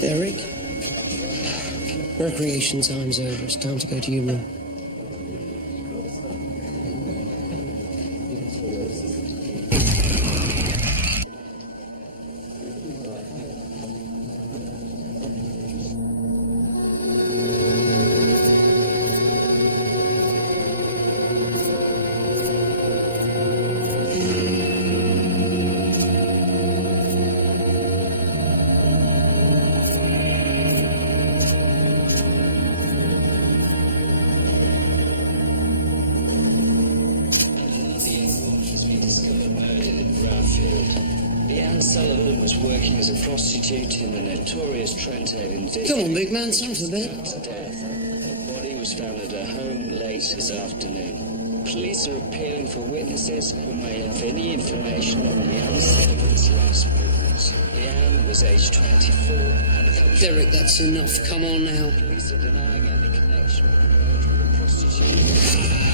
Derek? Recreation time's over. It's time to go to your room. In the notorious Trent Haven district. Come on, big man, time for bed. Her body was found at her home late this afternoon. Police are appealing for witnesses who may have any information on Leanne Sullivan's last movements. Leanne was aged 24 and Derek, that's enough. Come on now. Police are denying any connection with the murder of a prostitute.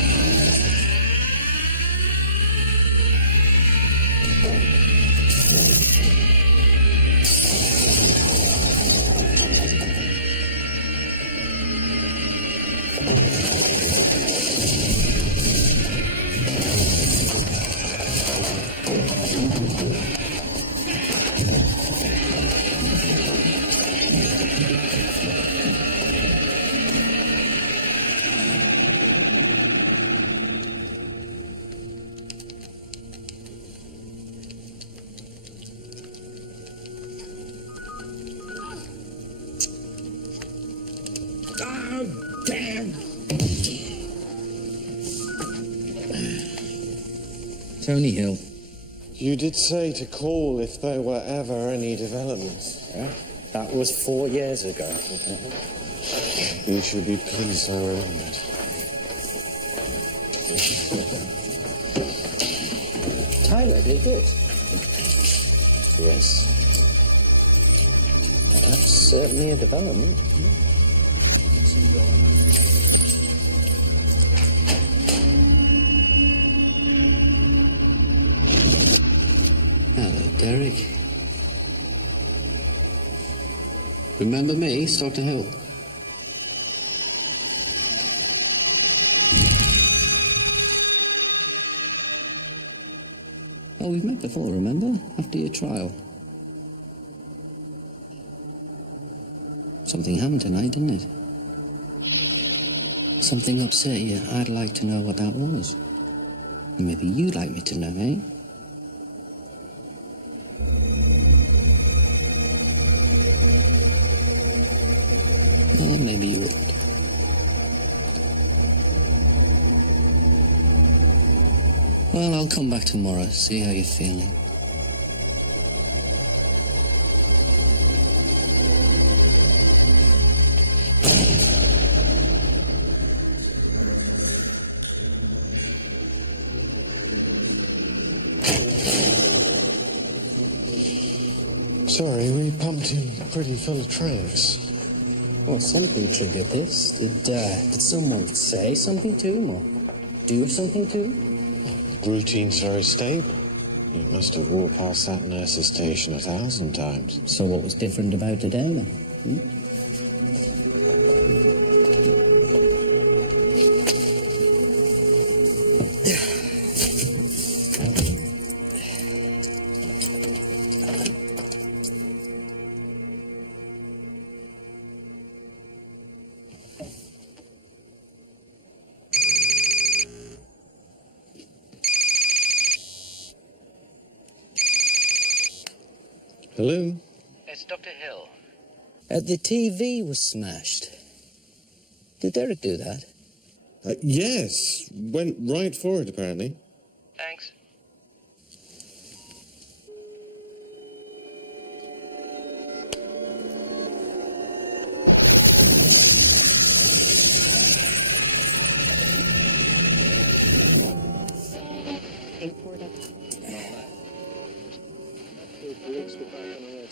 Tony Hill. You did say to call if there were ever any developments. Yeah, that was 4 years ago. You should be pleased I remembered. Tyler did this? Yes. That's certainly a development. Hello, Derek. Remember me, it's Dr. Hill. Oh, we've met before, remember? After your trial. Something happened tonight, didn't it? Something upset you. I'd like to know what that was. And maybe you'd like me to know, eh? Well, maybe you wouldn't. Well, I'll come back tomorrow, see how you're feeling. Sorry, we pumped him pretty full of tricks. Well, something triggered this. Did someone say something to him or do something to him? Routine's very stable. You must have walked past that nurse's station 1,000 times. So what was different about today, then? Hello? It's Dr. Hill. The TV was smashed. Did Derek do that? Yes. Went right for it, apparently. Thanks.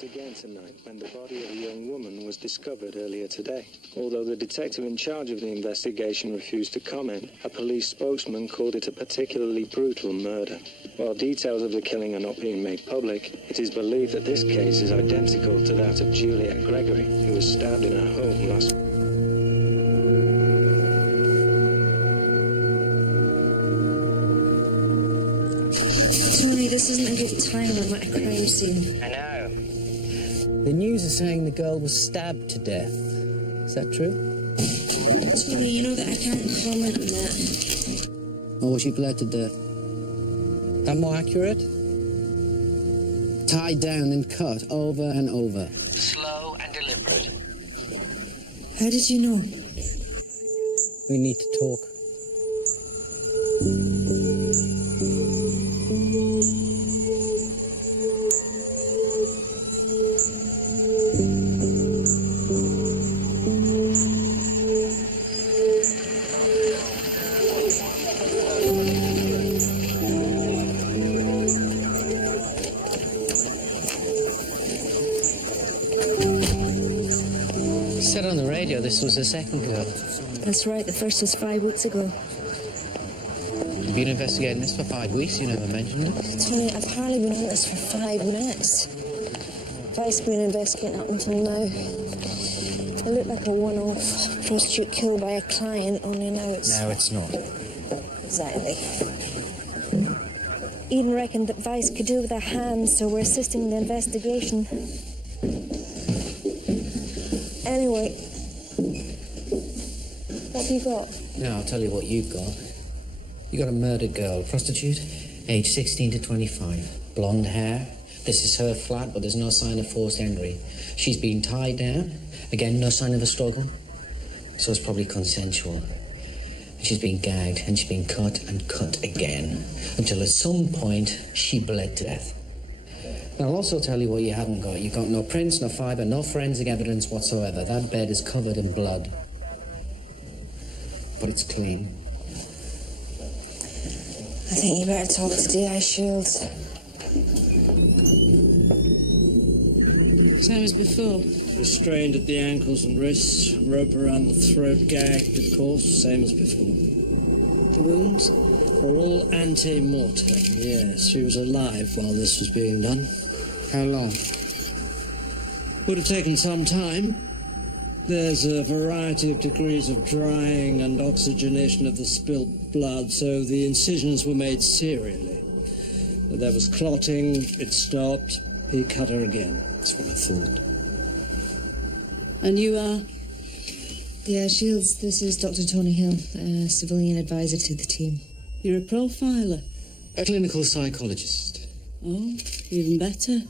yet again tonight when the body of a young woman was discovered earlier today. Although the detective in charge of the investigation refused to comment, a police spokesman called it a particularly brutal murder. While details of the killing are not being made public, it is believed that this case is identical to that of Juliet Gregory, who was stabbed in her home last week. This isn't a good time. I'm at a crime scene. I know. The news is saying the girl was stabbed to death. Is that true? Tony, you know that I can't comment on that. Or was she bled to death? That more accurate? Tied down and cut over and over. Slow and deliberate. How did you know? We need to talk. Said on the radio this was the second girl. That's right. The first was 5 weeks ago. You've been investigating this for 5 weeks. You never mentioned it. Tony, I've hardly been on this for 5 minutes. Vice been investigating up until now. It looked like a one-off prostitute killed by a client, only now it's... No, it's not. Exactly. Eden reckoned that Vice could do with their hands, so we're assisting the investigation. Anyway, what have you got? No, I'll tell you what you've got. You got a murdered girl, prostitute, age 16 to 25, blonde hair. This is her flat, but there's no sign of forced entry. She's been tied down. Again, no sign of a struggle. So it's probably consensual. And she's been gagged, and she's been cut and cut again, until at some point she bled to death. And I'll also tell you what you haven't got. You've got no prints, no fibre, no forensic evidence whatsoever. That bed is covered in blood. But it's clean. I think you better talk to D.I. Shields. Same as before. Restrained at the ankles and wrists, rope around the throat, gagged, of course, same as before. The wounds? Were all ante-mortem, yes. She was alive while this was being done. How long? Would have taken some time. There's a variety of degrees of drying and oxygenation of the spilt blood, so the incisions were made serially. There was clotting, it stopped, he cut her again. That's what I thought. And you are? D.I. Shields, this is Dr. Tony Hill, civilian advisor to the team. You're a profiler? A clinical psychologist. Oh, even better.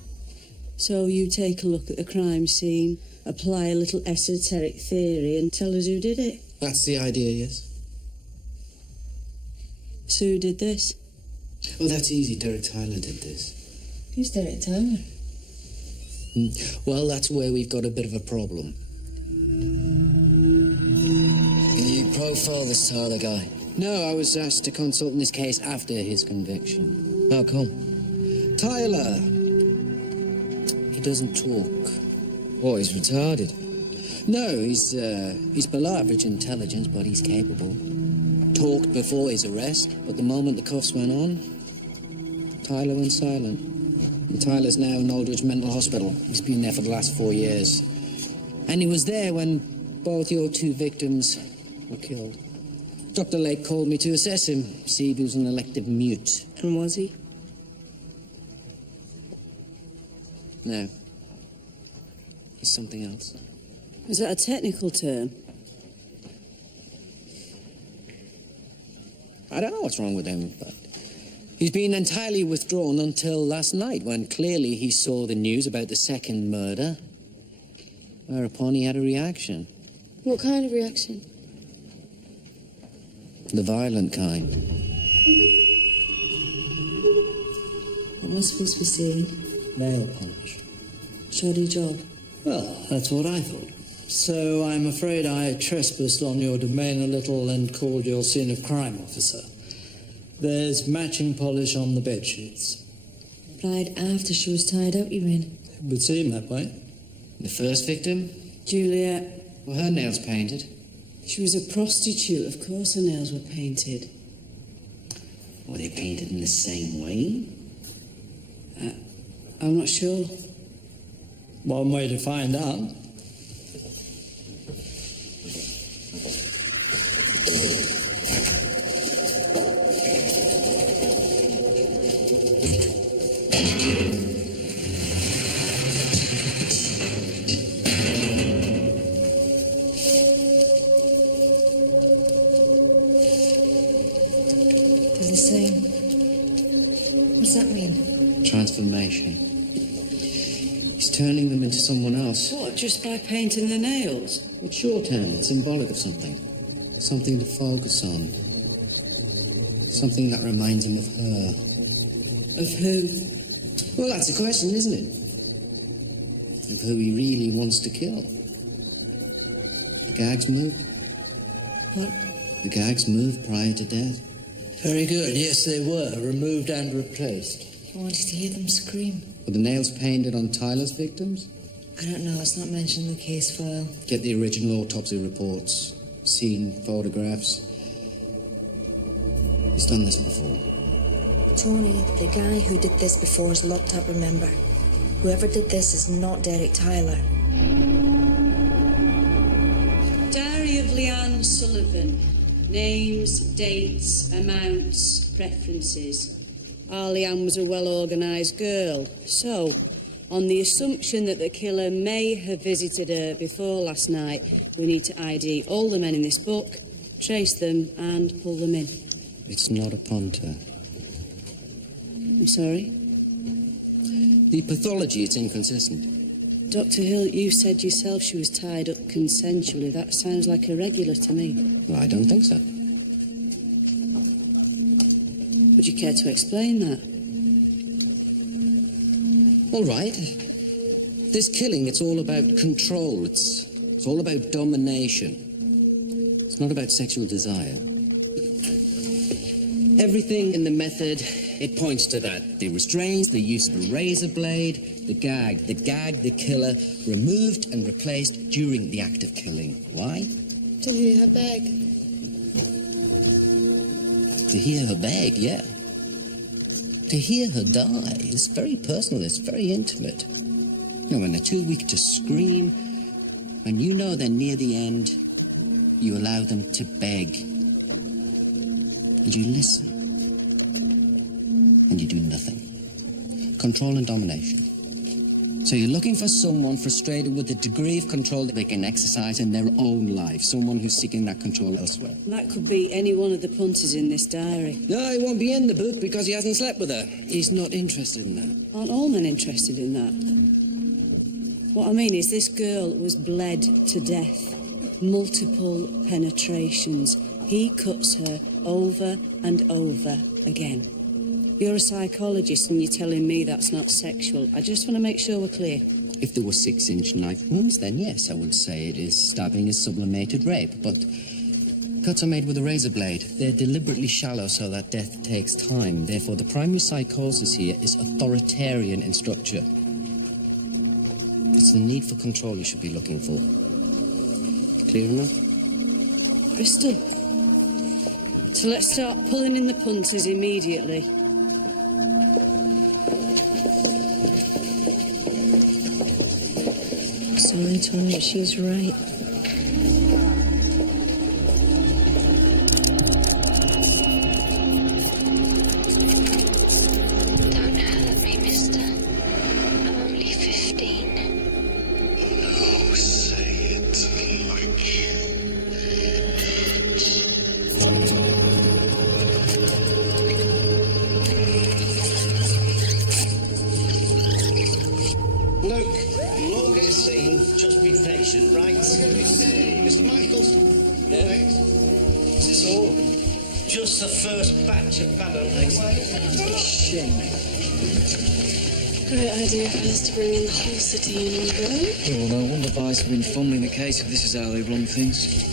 So you take a look at the crime scene, apply a little esoteric theory and tell us who did it? That's the idea, yes. So who did this? Oh, that's easy. Derek Tyler did this. Who's Derek Tyler? Well, that's where we've got a bit of a problem. You profile this Tyler guy? No, I was asked to consult in this case after his conviction. How come? Tyler! He doesn't talk. What, he's retarded? No, he's below average intelligence, but he's capable. Talked before his arrest, but the moment the cuffs went on, Tyler went silent. And Tyler's now in Aldridge Mental Hospital. He's been there for the last 4 years. And he was there when both your two victims were killed. Dr. Lake called me to assess him, see if he was an elective mute. And was he? No. He's something else. Is that a technical term? I don't know what's wrong with him, but he's been entirely withdrawn until last night, when clearly he saw the news about the second murder, whereupon he had a reaction. What kind of reaction? The violent kind. What am I supposed to be seeing? Nail polish. Shoddy job. Well, that's what I thought. So I'm afraid I trespassed on your domain a little and called your scene of crime officer. There's matching polish on the bedsheets. Applied after she was tied up, you mean? It Would seem that way. The first victim? Juliet. Well, her nails painted. She was a prostitute, of course her nails were painted. Were they painted in the same way? I'm not sure. One way to find out. They're the same. What's that mean? Transformation. He's turning them into someone else. What, just by painting the nails? It's shorthand. It's symbolic of something. Something to focus on. Something that reminds him of her. Of who? Well, that's a question, isn't it? Of who he really wants to kill. The gags moved. What? The gags moved prior to death. Very good. Yes, they were. Removed and replaced. I wanted to hear them scream. Were the nails painted on Tyler's victims? I don't know, it's not mentioned in the case file. Get the original autopsy reports, scene photographs. He's done this before. Tony, the guy who did this before is locked up, remember? Whoever did this is not Derek Tyler. Diary of Leanne Sullivan. Names, dates, amounts, preferences. Our Leanne was a well-organised girl. So, on the assumption that the killer may have visited her before last night, we need to ID all the men in this book, trace them and pull them in. It's not a punter. I'm sorry? The pathology is inconsistent. Dr. Hill, you said yourself she was tied up consensually. That sounds like a regular to me. Well, I don't think so. Would you care to explain that? All right. This killing, it's all about control. It's all about domination. It's not about sexual desire. Everything in the method, it points to that. The restraints, the use of a razor blade, the gag, the killer, removed and replaced during the act of killing. Why? To hear her beg. To hear her beg, yeah. To hear her die. It's very personal, it's very intimate. You know, when they're too weak to scream, when you know they're near the end, you allow them to beg. And you listen. And you do nothing. Control and domination. So you're looking for someone frustrated with the degree of control that they can exercise in their own life. Someone who's seeking that control elsewhere. That could be any one of the punters in this diary. No, he won't be in the book because he hasn't slept with her. He's not interested in that. Aren't all men interested in that? What I mean is this girl was bled to death. Multiple penetrations. He cuts her over and over again. You're a psychologist and you're telling me that's not sexual. I just want to make sure we're clear. If there were 6-inch knife wounds, then yes, I would say it is stabbing is sublimated rape. But cuts are made with a razor blade. They're deliberately shallow so that death takes time. Therefore, the primary psychosis here is authoritarian in structure. It's the need for control you should be looking for. Clear enough? Bristol. So let's start pulling in the punters immediately. Sorry, Tony, but she's right. Don't hurt me, mister. I'm only 15. No, say it like... Luke, you'll all get seen. Just be patient, right? Mr. Michaels? Yeah? Is this all? Just the first batch of ballot legs. Shame. Great idea for us to bring in the whole city in one go. Well, no wonder Vice have been fumbling the case if this is how they run things.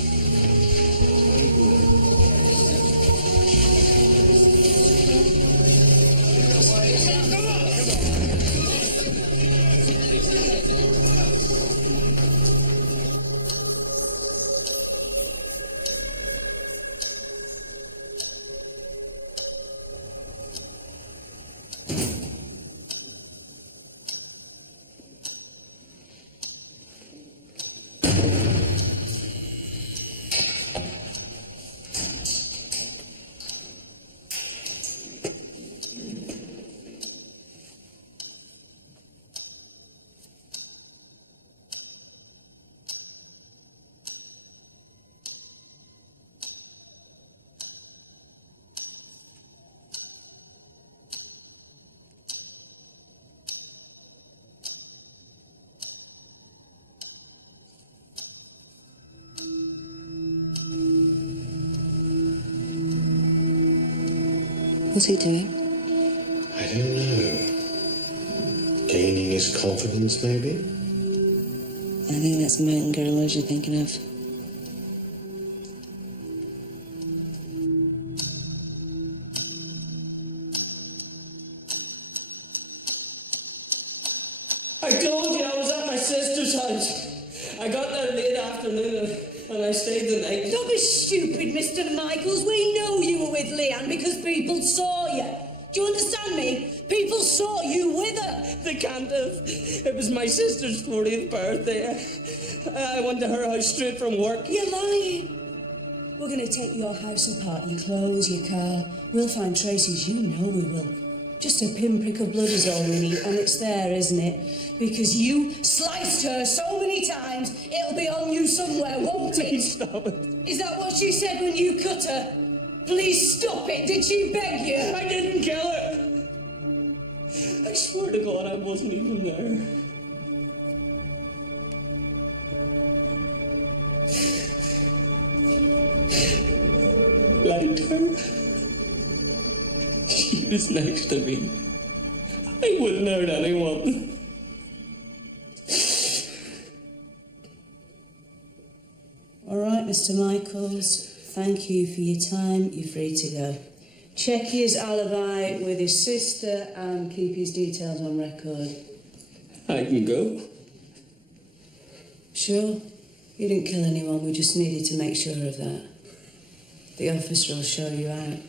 What's he doing? I don't know. Gaining his confidence, maybe? I think that's Mountain Gorillas you're thinking of. I told you I was at my sister's house. I got there late afternoon and I stayed the night. Don't be stupid, Mr. Michaels. We know you were with Leanne because people saw you. Do you understand me? People saw you with her. They can't have. It was my sister's 40th birthday. I went to her house straight from work. You're lying. We're going to take your house apart, your clothes, your car. We'll find traces, you know we will. Just a pinprick of blood is all we need, and it's there, isn't it? Because you sliced her so many times, it'll be on you somewhere, won't it? Please stop it. Is that what she said when you cut her? Please stop it. Did she beg you? I didn't kill her. I swear to God I wasn't even there. Liked her. She was next to me. I wouldn't hurt anyone. All right, Mr. Michaels. Thank you for your time. You're free to go. Check his alibi with his sister and keep his details on record. I can go. Sure. You didn't kill anyone. We just needed to make sure of that. The officer will show you out.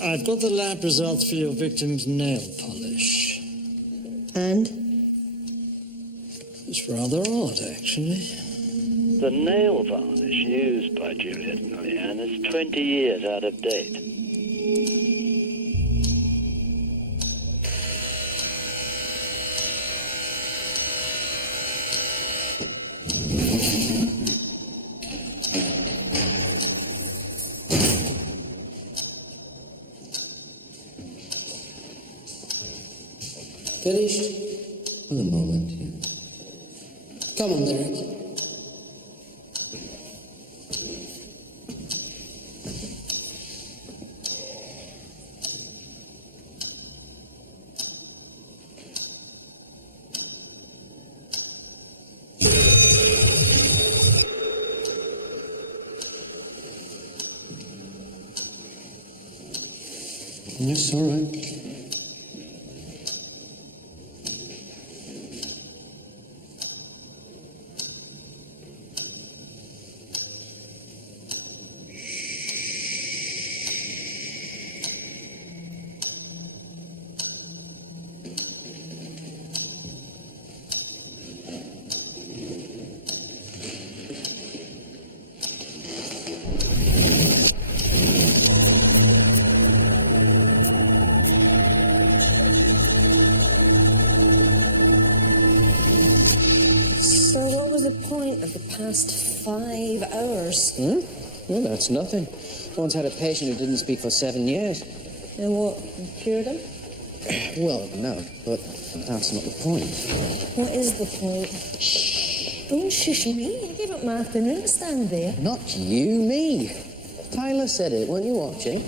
I've got the lab results for your victim's nail polish. And? It's rather odd, actually. The nail varnish used by Juliet and Leanne is 20 years out of date. Finished? For the moment, yeah. Come on, Derek. Yes, all right. So what was the point of the past 5 hours? Well, that's nothing. Once had a patient who didn't speak for 7 years. And what, cured him? Well, no, but that's not the point. What is the point? Shh. Don't shush me. I gave up my afternoon to stand there. Not you, me. Tyler said it. Weren't you watching?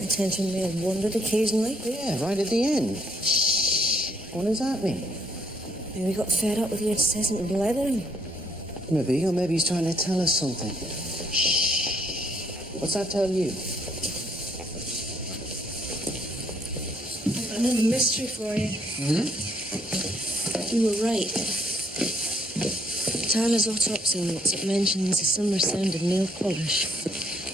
Attention may have wandered occasionally. Yeah, right at the end. Shh. What does that mean? Maybe we got fed up with your incessant blethering. Maybe, or maybe he's trying to tell us something. Shh. What's that tell you? Another mystery for you. You were right. Tyler's autopsy notes, it mentions a similar sounded nail polish.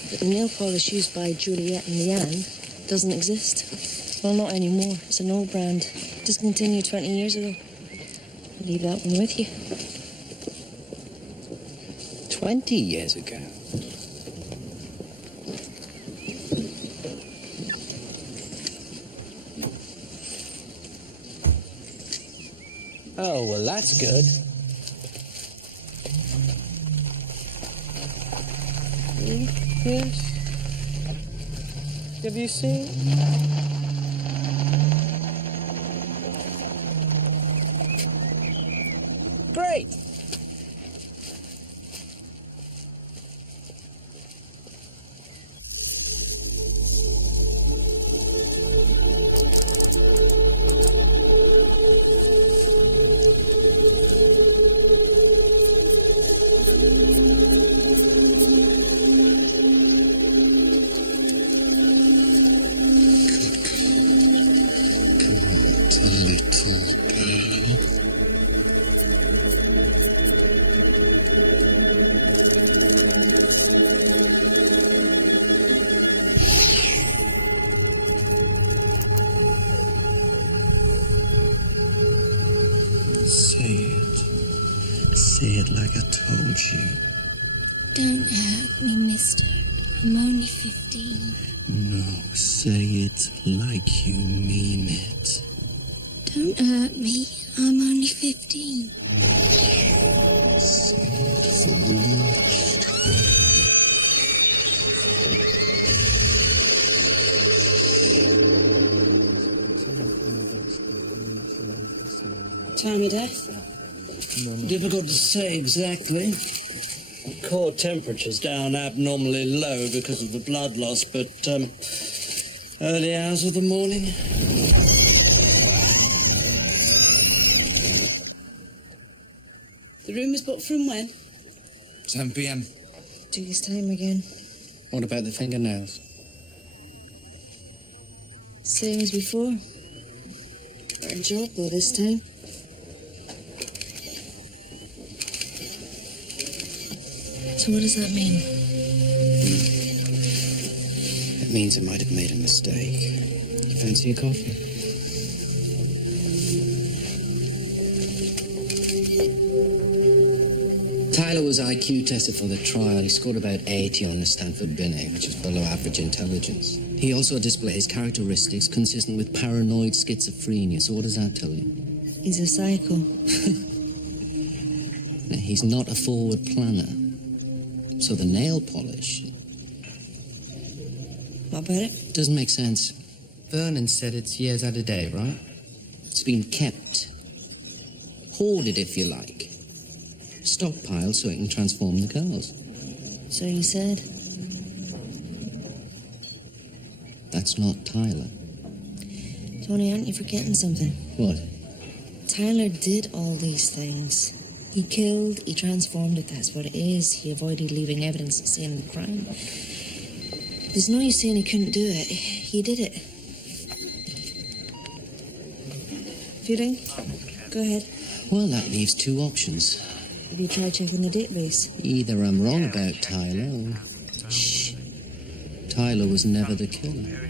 But the nail polish used by Juliet and Leanne doesn't exist. Well, not anymore. It's an old brand. Discontinued 20 years ago. I'll leave that one with you. 20 years ago. Oh, well, that's good. Yes. Have you seen? Great. Say it like I told you. Don't hurt me, mister. I'm only 15. No, say it like you mean it. Don't hurt me. I'm only 15. Say it for real. Time of death? Difficult to say exactly. Core temperature's down abnormally low because of the blood loss, but early hours of the morning. The room was booked from when? 10 p.m. Do his time again. What about the fingernails? Same as before. Better job, though, this time. So what does that mean? It means I might have made a mistake. You fancy a coffee? Tyler was IQ tested for the trial. He scored about 80 on the Stanford Binet, which is below average intelligence. He also displays characteristics consistent with paranoid schizophrenia. So what does that tell you? He's a psycho. Now, he's not a forward planner. So the nail polish... What about it? Doesn't make sense. Vernon said it's years out of date, right? It's been kept. Hoarded, if you like. Stockpiled so it can transform the girls. So you said? That's not Tyler. Tony, aren't you forgetting something? What? Tyler did all these things. He killed, he transformed it, that's what it is. He avoided leaving evidence of seeing the crime. There's no use saying he couldn't do it. He did it. Feeling? Go ahead. Well, that leaves two options. Have you tried checking the database? Either I'm wrong about Tyler, or... Shh. Tyler was never the killer.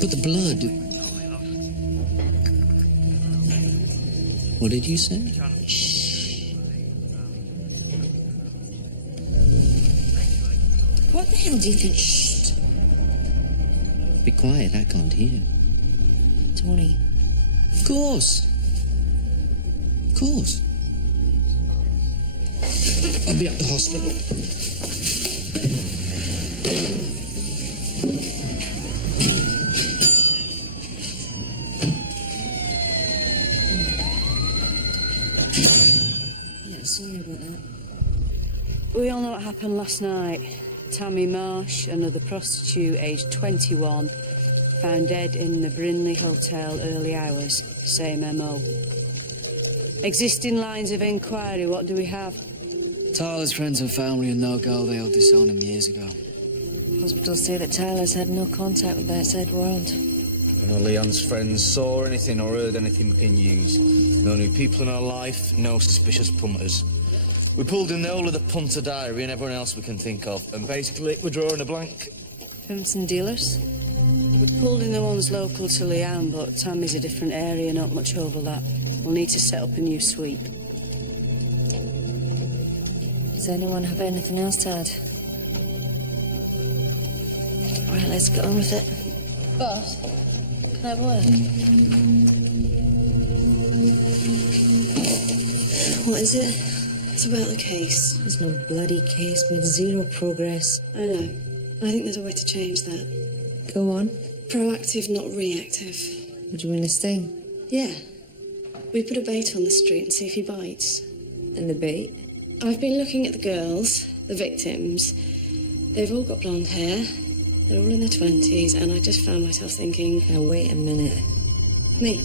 But the blood... What did you say? Shh. What the hell do you think? Shh. Be quiet, I can't hear. Tony. Of course. Of course. I'll be at the hospital. Sorry about that. We all know what happened last night. Tammy Marsh, another prostitute, aged 21, found dead in the Brinley Hotel early hours. Same MO. Existing lines of inquiry, what do we have? Tyler's friends and family and no go, they all disowned him years ago. Hospitals say that Tyler's had no contact with the outside world. None of Leon's friends saw anything or heard anything we can use. No new people in our life, no suspicious punters. We pulled in the whole of the punter diary and everyone else we can think of, and basically we're drawing a blank. Pimps and dealers? We pulled in the ones local to Leanne, but Tammy's a different area, not much overlap. We'll need to set up a new sweep. Does anyone have anything else to add? All right, let's get on with it. Boss, can I have a word? What is it? It's about the case. There's no bloody case with zero progress. I know. I think there's a way to change that. Go on. Proactive, not reactive. Would you win a sting? Yeah. We put a bait on the street and see if he bites. And the bait? I've been looking at the girls, the victims. They've all got blonde hair. They're all in their 20s, and I just found myself thinking... Now, wait a minute. Me.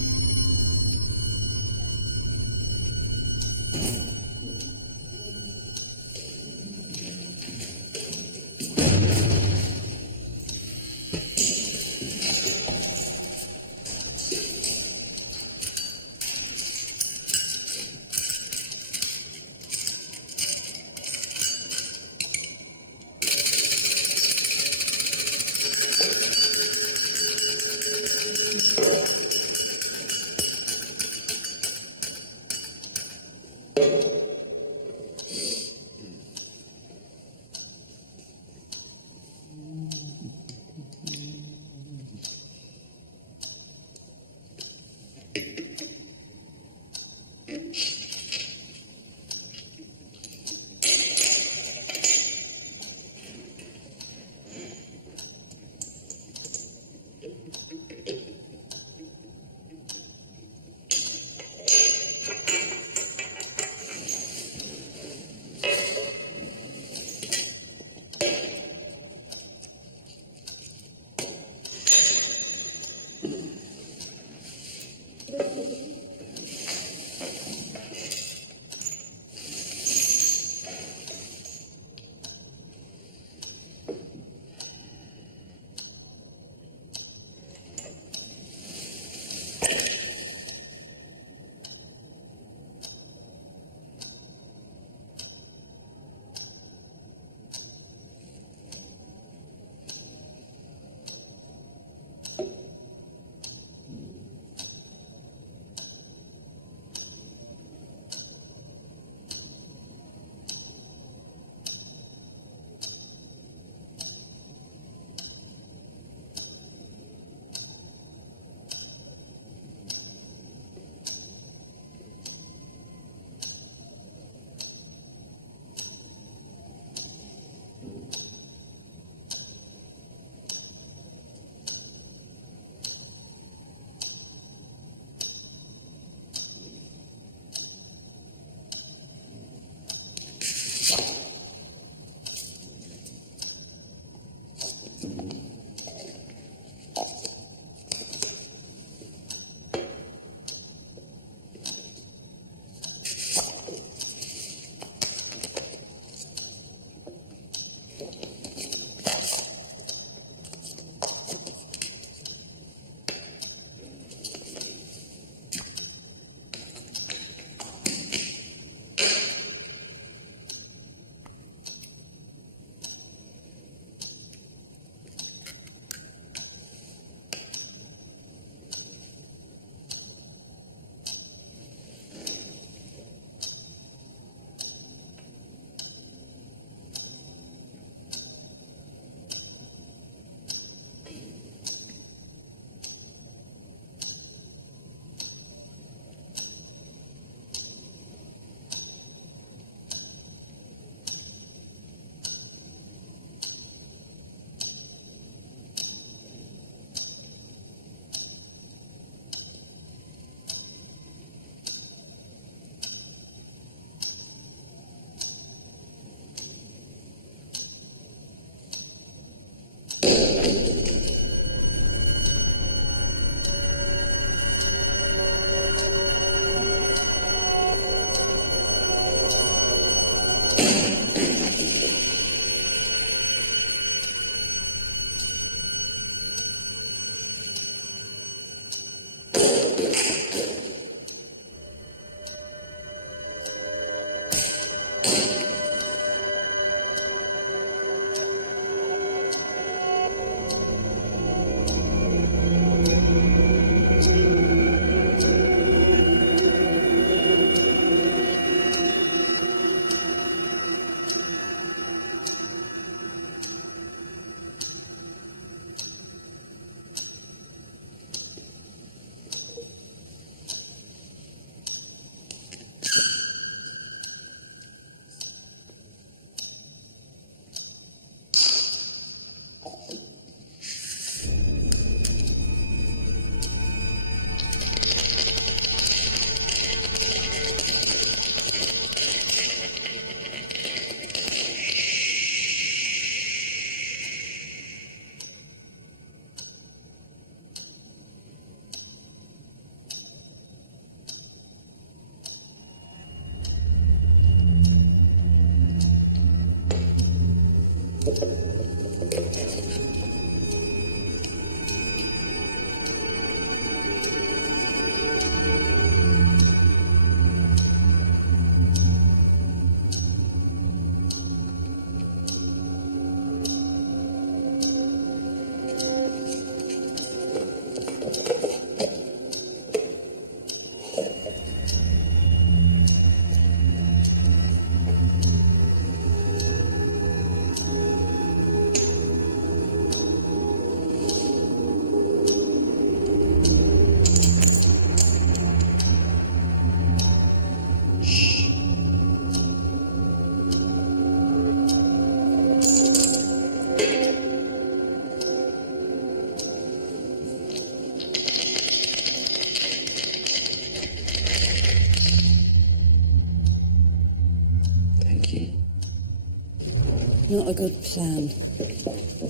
Not a good plan.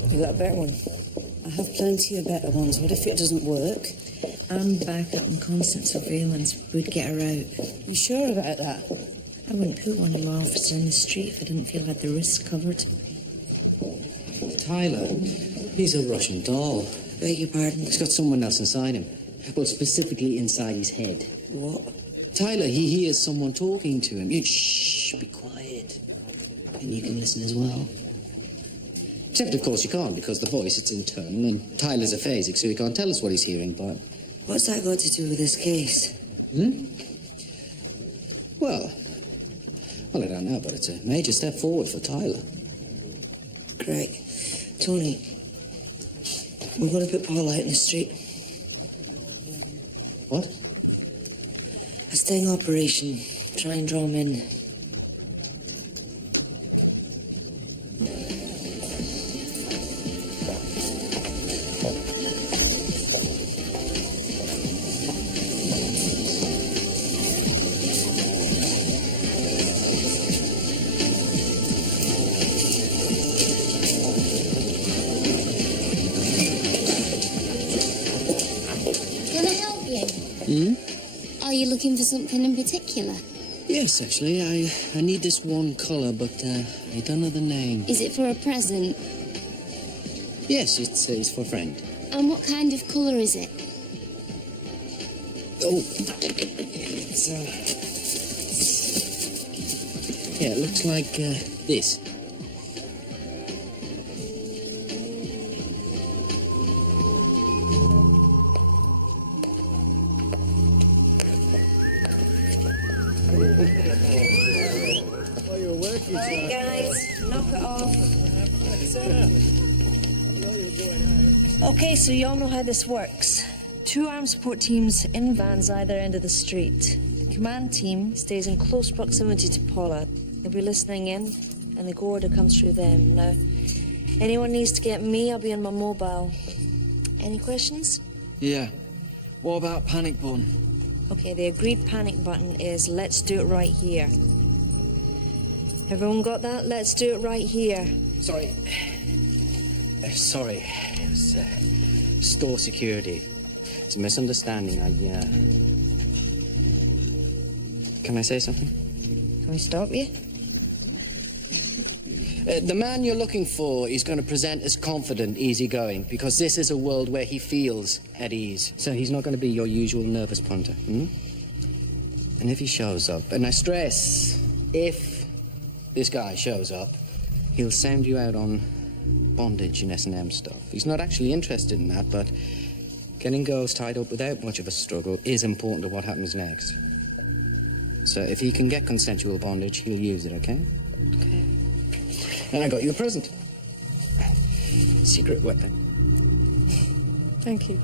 You got a better one? I have plenty of better ones. What if it doesn't work? I'm back up in constant surveillance. We'd get her out. You sure about that? I wouldn't put one of my officers in the street if I didn't feel I had the risk covered. Tyler, he's a Russian doll. Beg your pardon? He's got someone else inside him. Well, specifically inside his head. What? Tyler, he hears someone talking to him. Shh, be quiet. And you can listen as well. Except, of course, you can't, because the voice, it's internal, and Tyler's aphasic, so he can't tell us what he's hearing, but... What's that got to do with this case? Well, I don't know, but it's a major step forward for Tyler. Great. Tony, we're going to put Paul out in the street. What? A sting operation. Try and draw him in. Are you looking for something in particular? Yes, actually. I need this one colour, but I don't know the name. Is it for a present? Yes, it's for a friend. And what kind of colour is it? Oh, it's yeah, it looks like this. Right, guys, knock it off. Okay, so you all know how this works. 2 armed support teams in vans either end of the street. The command team stays in close proximity to Paula. They'll be listening in, and the order comes through them. Now, anyone needs to get me, I'll be on my mobile. Any questions? Yeah. What about panic button? Okay, the agreed panic button is let's do it right here. Everyone got that? Let's do it right here. Sorry. Sorry. It was store security. It's a misunderstanding. Can I say something? Can we stop you? The man you're looking for is going to present as confident, easygoing, because this is a world where he feels at ease. So he's not going to be your usual nervous punter. And if he shows up, and I stress, if this guy shows up, he'll sound you out on bondage and S&M stuff. He's not actually interested in that, but getting girls tied up without much of a struggle is important to what happens next. So if he can get consensual bondage, he'll use it, okay? Okay. And I got you a present. Secret weapon. Thank you.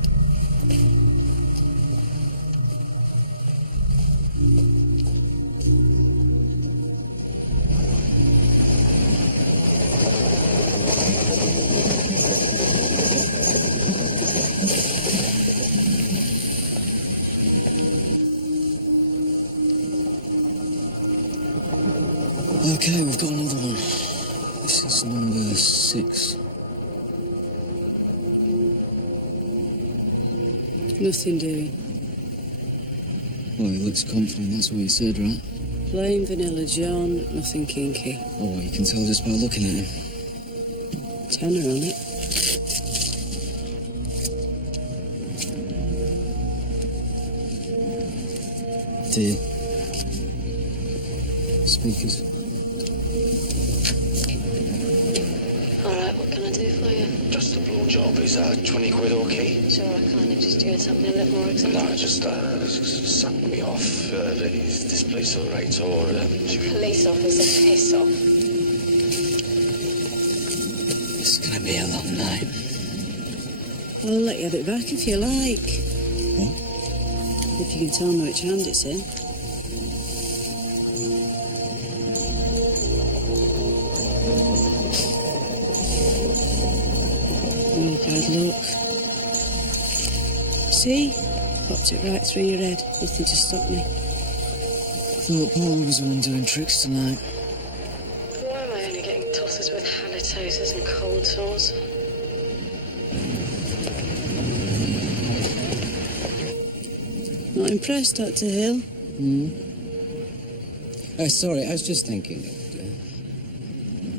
Okay, we've got another one. This is number 6. Nothing doing. Well, he looks confident, that's what he said, right? Plain vanilla John, nothing kinky. Oh, you can tell just by looking at him. tenner on it. Deal. Speakers. All right, what can I do for you? Just a blow job. Is 20 quid okay? Sure, I can't. I'm just doing something a bit more exotic. No, just suck me off. Is this place all right, or should we... Police officer, piss off. It's gonna be a long night. I'll let you have it back if you like. What? If you can tell me which hand it's in. Oh, bad luck. See? Popped it right through your head. Nothing to stop me. Thought Paul was the one doing tricks tonight. Why am I only getting tosses with halitosis and cold sores? Not impressed, Dr. Hill? Sorry, I was just thinking.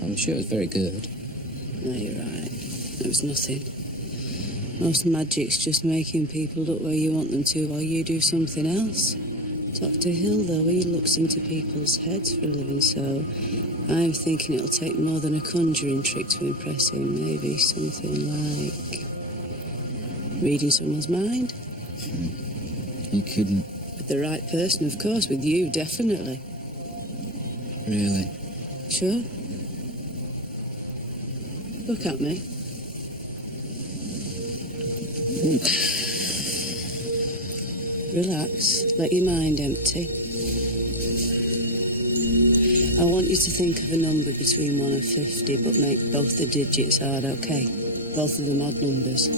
I'm sure it was very good. No, you're right. It was nothing. Most magic's just making people look where you want them to while you do something else. Dr. Hill, though, he looks into people's heads for a living, so I'm thinking it'll take more than a conjuring trick to impress him. Maybe something like reading someone's mind. You couldn't. With the right person, of course. With you, definitely. Really? Sure. Look at me. Relax. Let your mind empty. I want you to think of a number between 1 and 50, but make both the digits hard, okay? Both of them odd numbers.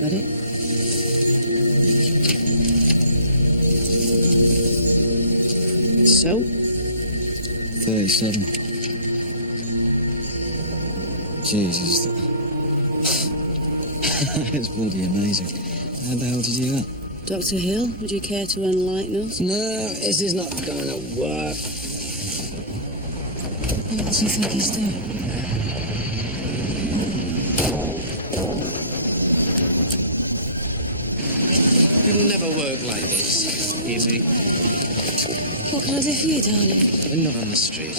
Got it? So? 37. Jesus. That's bloody amazing. How the hell did you do that? Dr. Hill, would you care to enlighten us? No, this is not going to work. What does he think he's doing? It'll never work like this. Easy. What can I do for you, darling? Not on the street.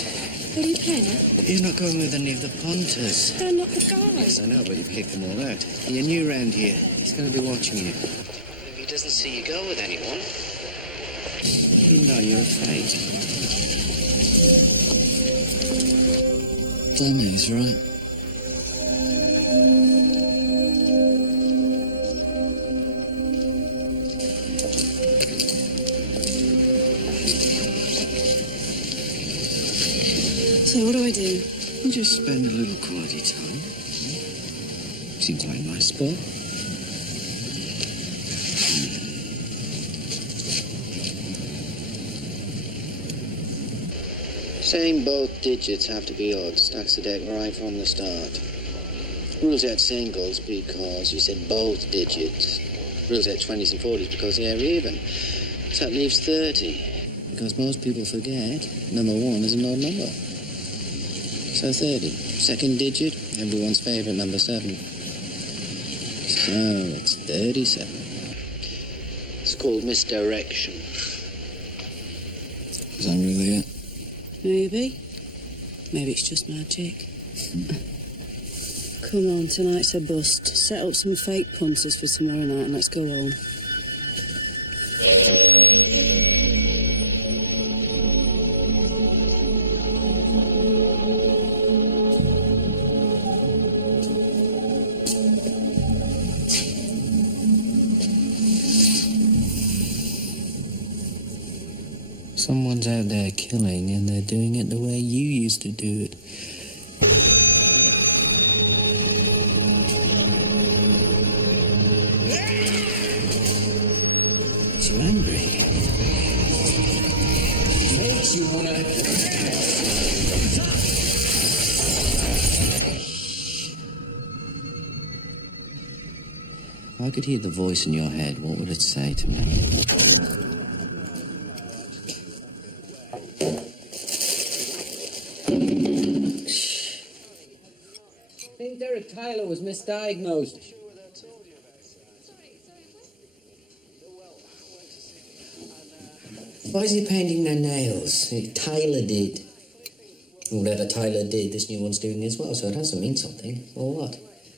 What are you playing at? You're not going with any of the punters. They're not the guys. Yes, I know, but you've kicked them all out. You're new round here. He's going to be watching you. If he doesn't see you go with anyone, you know you're a fake. Damn it, he's right. So what do I do? You just spend a little quality time. Seems like a nice spot. Saying both digits have to be odd stacks the deck right from the start. Rules out singles because you said both digits. Rules out 20s and 40s because they're even. So that leaves 30. Because most people forget number 1 is an odd number. So 30. Second digit, everyone's favourite, number 7. So it's 37. It's called misdirection. Is that really it? Maybe. Maybe it's just magic. Come on, tonight's a bust. Set up some fake punters for tomorrow night and let's go home. Someone's out there killing and they're doing it the way you used to do it. Makes you angry. Makes you wanna... If I could hear the voice in your head, what would it say to me? Tyler was misdiagnosed. Why is he painting their nails? Tyler did. Whatever Tyler did, this new one's doing as well, so it has to mean something. Or what?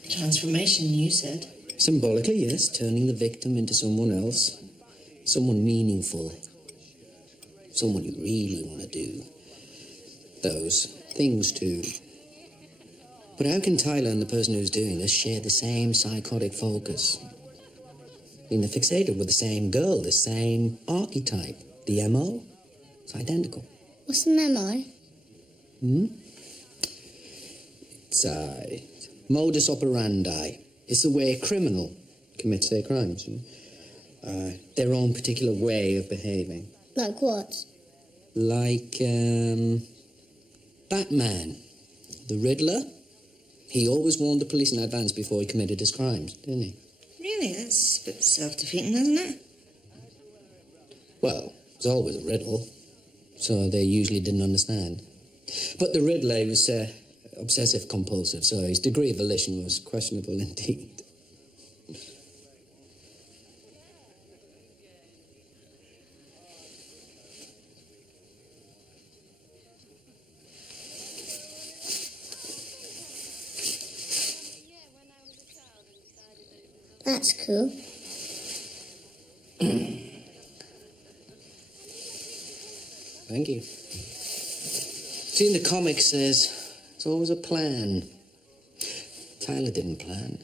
Transformation, you said. Symbolically, yes. Turning the victim into someone else. Someone meaningful. Someone you really want to do those things to. But how can Tyler and the person who's doing this share the same psychotic focus? I mean, they're fixated with the same girl, the same archetype. The MO? It's identical. What's an MO? It's modus operandi. It's the way a criminal commits their crimes. Their own particular way of behaving. Like what? Like, Batman. The Riddler. He always warned the police in advance before he committed his crimes, didn't he? Really? That's a bit self-defeating, isn't it? Well, it's always a riddle, so they usually didn't understand. But the Riddler was obsessive-compulsive, so his degree of volition was questionable indeed. That's cool. Thank you. See, in the comics, there's always a plan. Tyler didn't plan.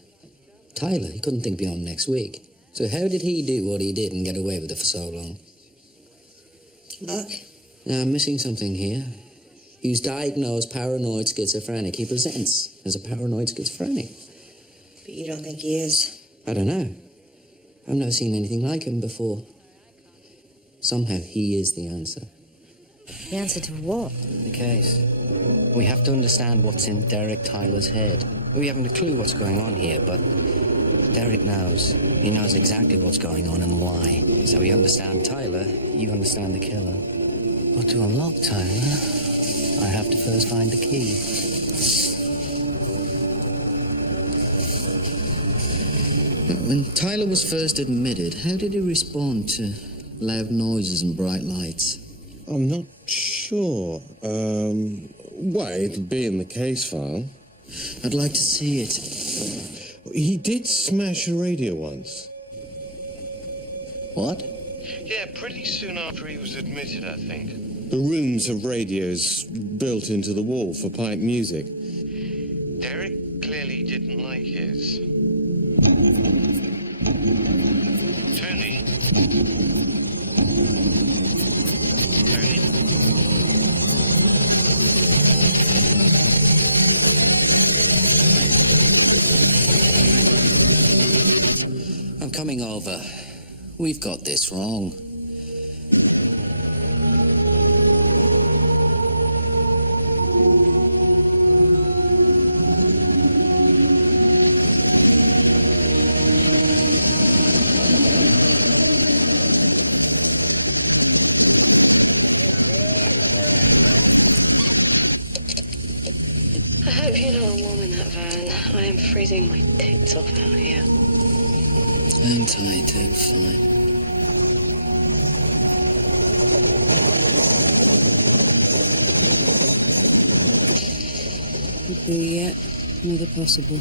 Tyler, he couldn't think beyond next week. So how did he do what he did and get away with it for so long? Luck. Now, I'm missing something here. He was diagnosed paranoid schizophrenic. He presents as a paranoid schizophrenic. But you don't think he is? I don't know. I've never seen anything like him before. Somehow he is the answer. The answer to what? The case. We have to understand what's in Derek Tyler's head. We haven't a clue what's going on here, but Derek knows. He knows exactly what's going on and why. So we understand Tyler, you understand the killer. But to unlock Tyler, I have to first find the key. When Tyler was first admitted, how did he respond to loud noises and bright lights? I'm not sure. Well, it'll be in the case file. I'd like to see it. He did smash a radio once. What? Yeah, pretty soon after he was admitted, I think. The rooms have radios built into the wall for pipe music. Derek clearly didn't like his. Tony? Tony? I'm coming over. We've got this wrong. I hope you're not a woman, that van. I am freezing my tits off out here. Hang tight, I'm fine. Could be another possible.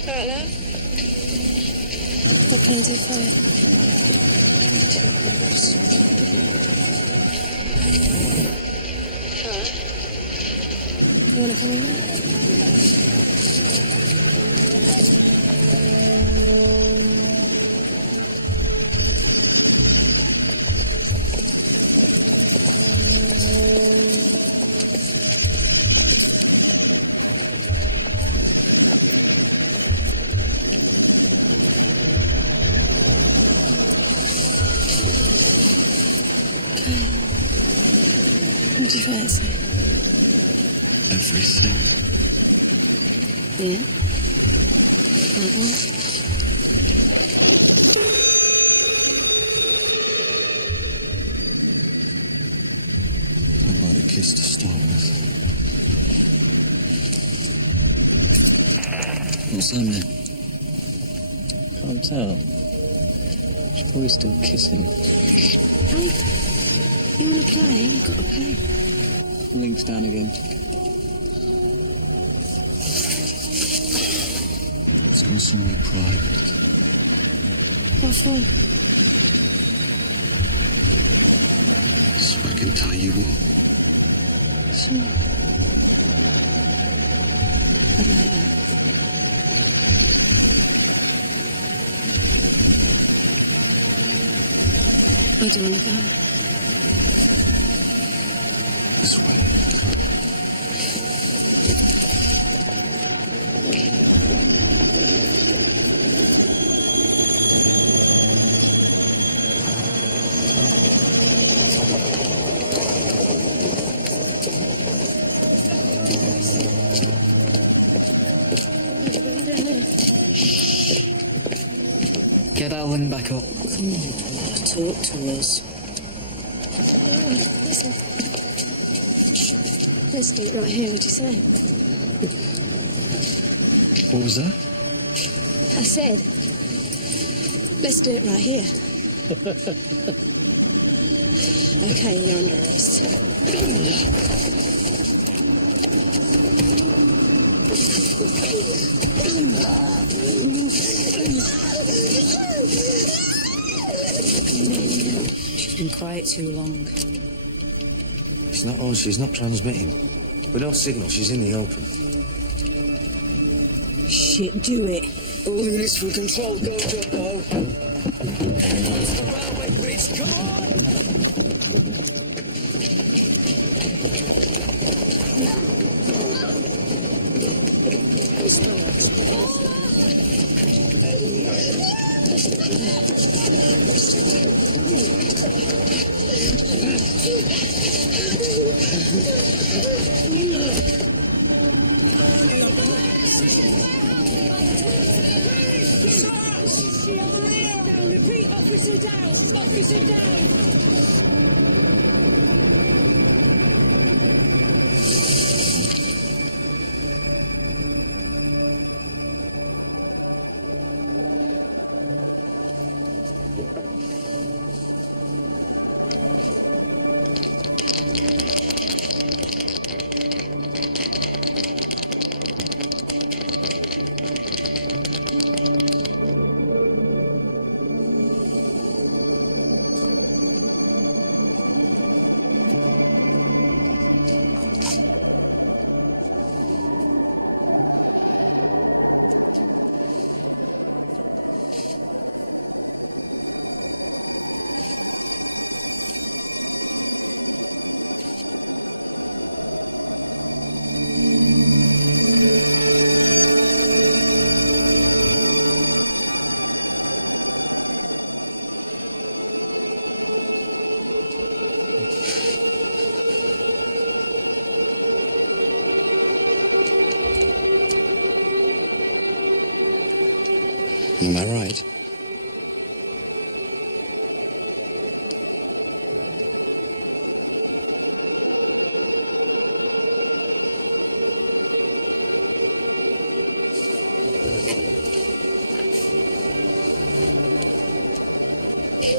All right, love? What can I do for you? Give me 2 hours. You want to come in there? What do you fancy? Everything. Yeah? Like what? How about a kiss to start with? What's that mean? Can't tell. She's probably still kissing. Hey, you want to play? You got to pay. Link's down again. Let's go somewhere private. What for? So I can tie you up. Sure. I'd like that. Where do you want to go? This way. Get that link back up. Come on, talk to us. Listen. Let's do it right here, what do you say? What was that? I said, let's do it right here. Okay, you're under arrest. She's been quiet too long. It's not on, she's not transmitting. With no signal, she's in the open. Shit, do it. All units for control, go, Jumbo. It's the railway bridge, come on! Repeat, officer down! Officer down! Am I right?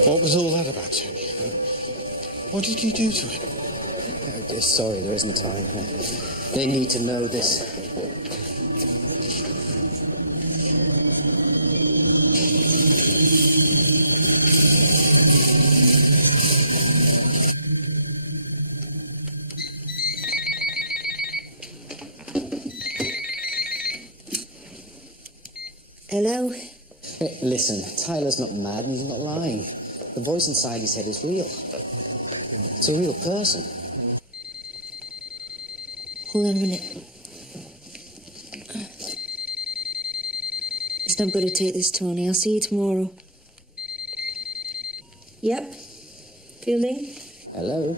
What was all that about, Tony? What did you do to him? Sorry, there isn't time. They need to know this. Hello? Hey, listen, Tyler's not mad and he's not lying. The voice inside his head is real. It's a real person. Hold on a minute. It's not going to take this, Tony. I'll see you tomorrow. Yep. Fielding? Hello?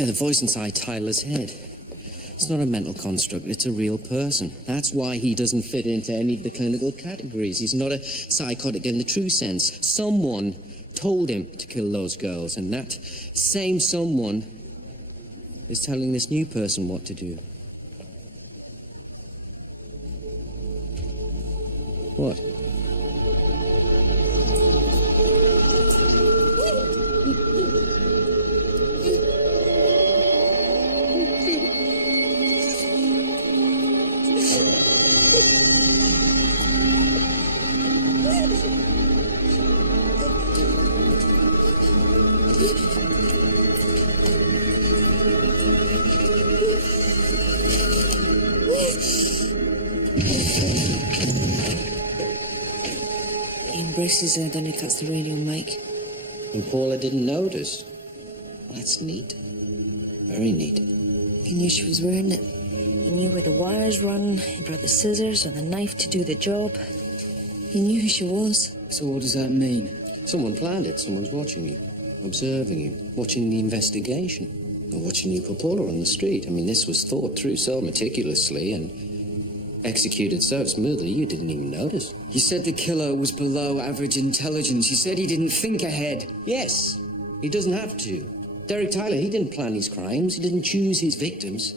Yeah, the voice inside Tyler's head. It's not a mental construct, it's a real person. That's why he doesn't fit into any of the clinical categories. He's not a psychotic in the true sense. Someone told him to kill those girls, and that same someone is telling this new person what to do. What? He embraces her, then he cuts the radio mic. And Paula didn't notice. Well, that's neat. Very neat. He knew she was wearing it. He knew where the wires run. He brought the scissors or the knife to do the job. He knew who she was. So what does that mean? Someone planned it. Someone's watching you, observing you, watching the investigation, or watching you put Paula on the street. I mean, this was thought through so meticulously and executed so smoothly you didn't even notice. You said the killer was below average intelligence. You said he didn't think ahead. Yes, he doesn't have to. Derek Tyler, he didn't plan his crimes. He didn't choose his victims.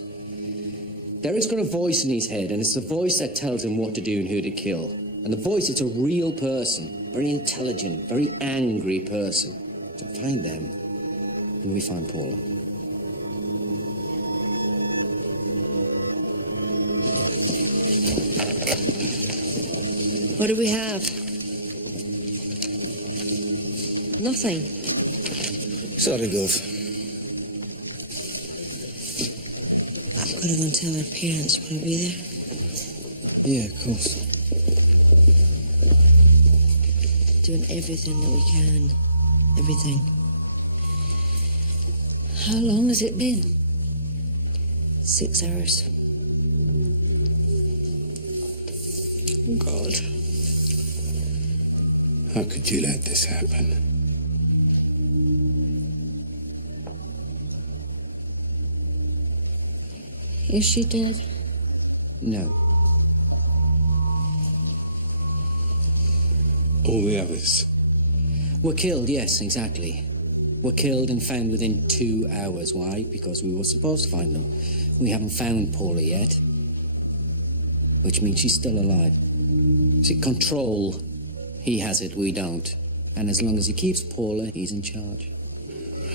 Derek's got a voice in his head, and it's the voice that tells him what to do and who to kill. And the voice, it's a real person. Very intelligent, very angry person. So find them, and we find Paula. What do we have? Nothing. Sorry, Gov. I've got to go and tell her parents. You want to be there? Yeah, of course. Doing everything that we can. Everything. How long has it been? 6 hours. God. How could you let this happen? Is she dead? No. All the others? Were killed, yes, exactly. Were killed and found within 2 hours. Why? Because we were supposed to find them. We haven't found Paula yet. Which means she's still alive. See, control, he has it, we don't. And as long as he keeps Paula, he's in charge.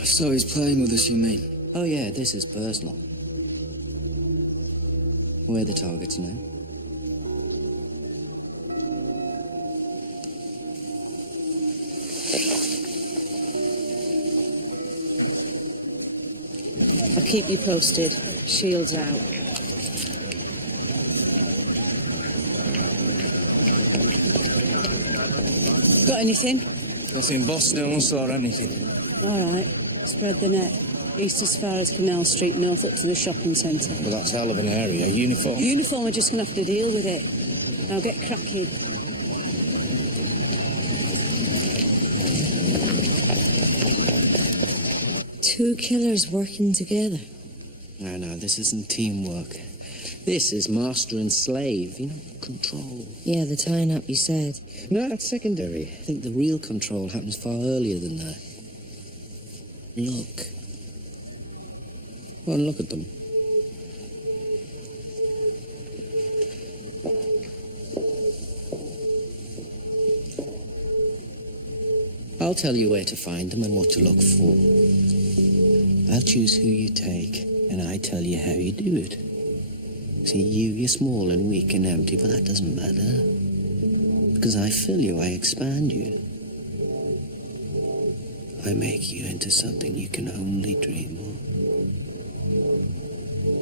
So he's playing with us, you mean? Oh yeah, this is personal. We're the targets now. I'll keep you posted. Shields out. Got anything? Nothing, boss. No one saw anything. All right. Spread the net. East as far as Canal Street, north up to the shopping centre. But that's hell of an area. Uniform. Uniform are just going to have to deal with it. Now get cracking. Two killers working together. No, this isn't teamwork. This is master and slave, control. Yeah, the tying up you said. No, that's secondary. I think the real control happens far earlier than that. Look. Go and look at them. I'll tell you where to find them and what to look for. I'll choose who you take, and I tell you how you do it. See, you're small and weak and empty, but that doesn't matter. Because I fill you, I expand you. I make you into something you can only dream of.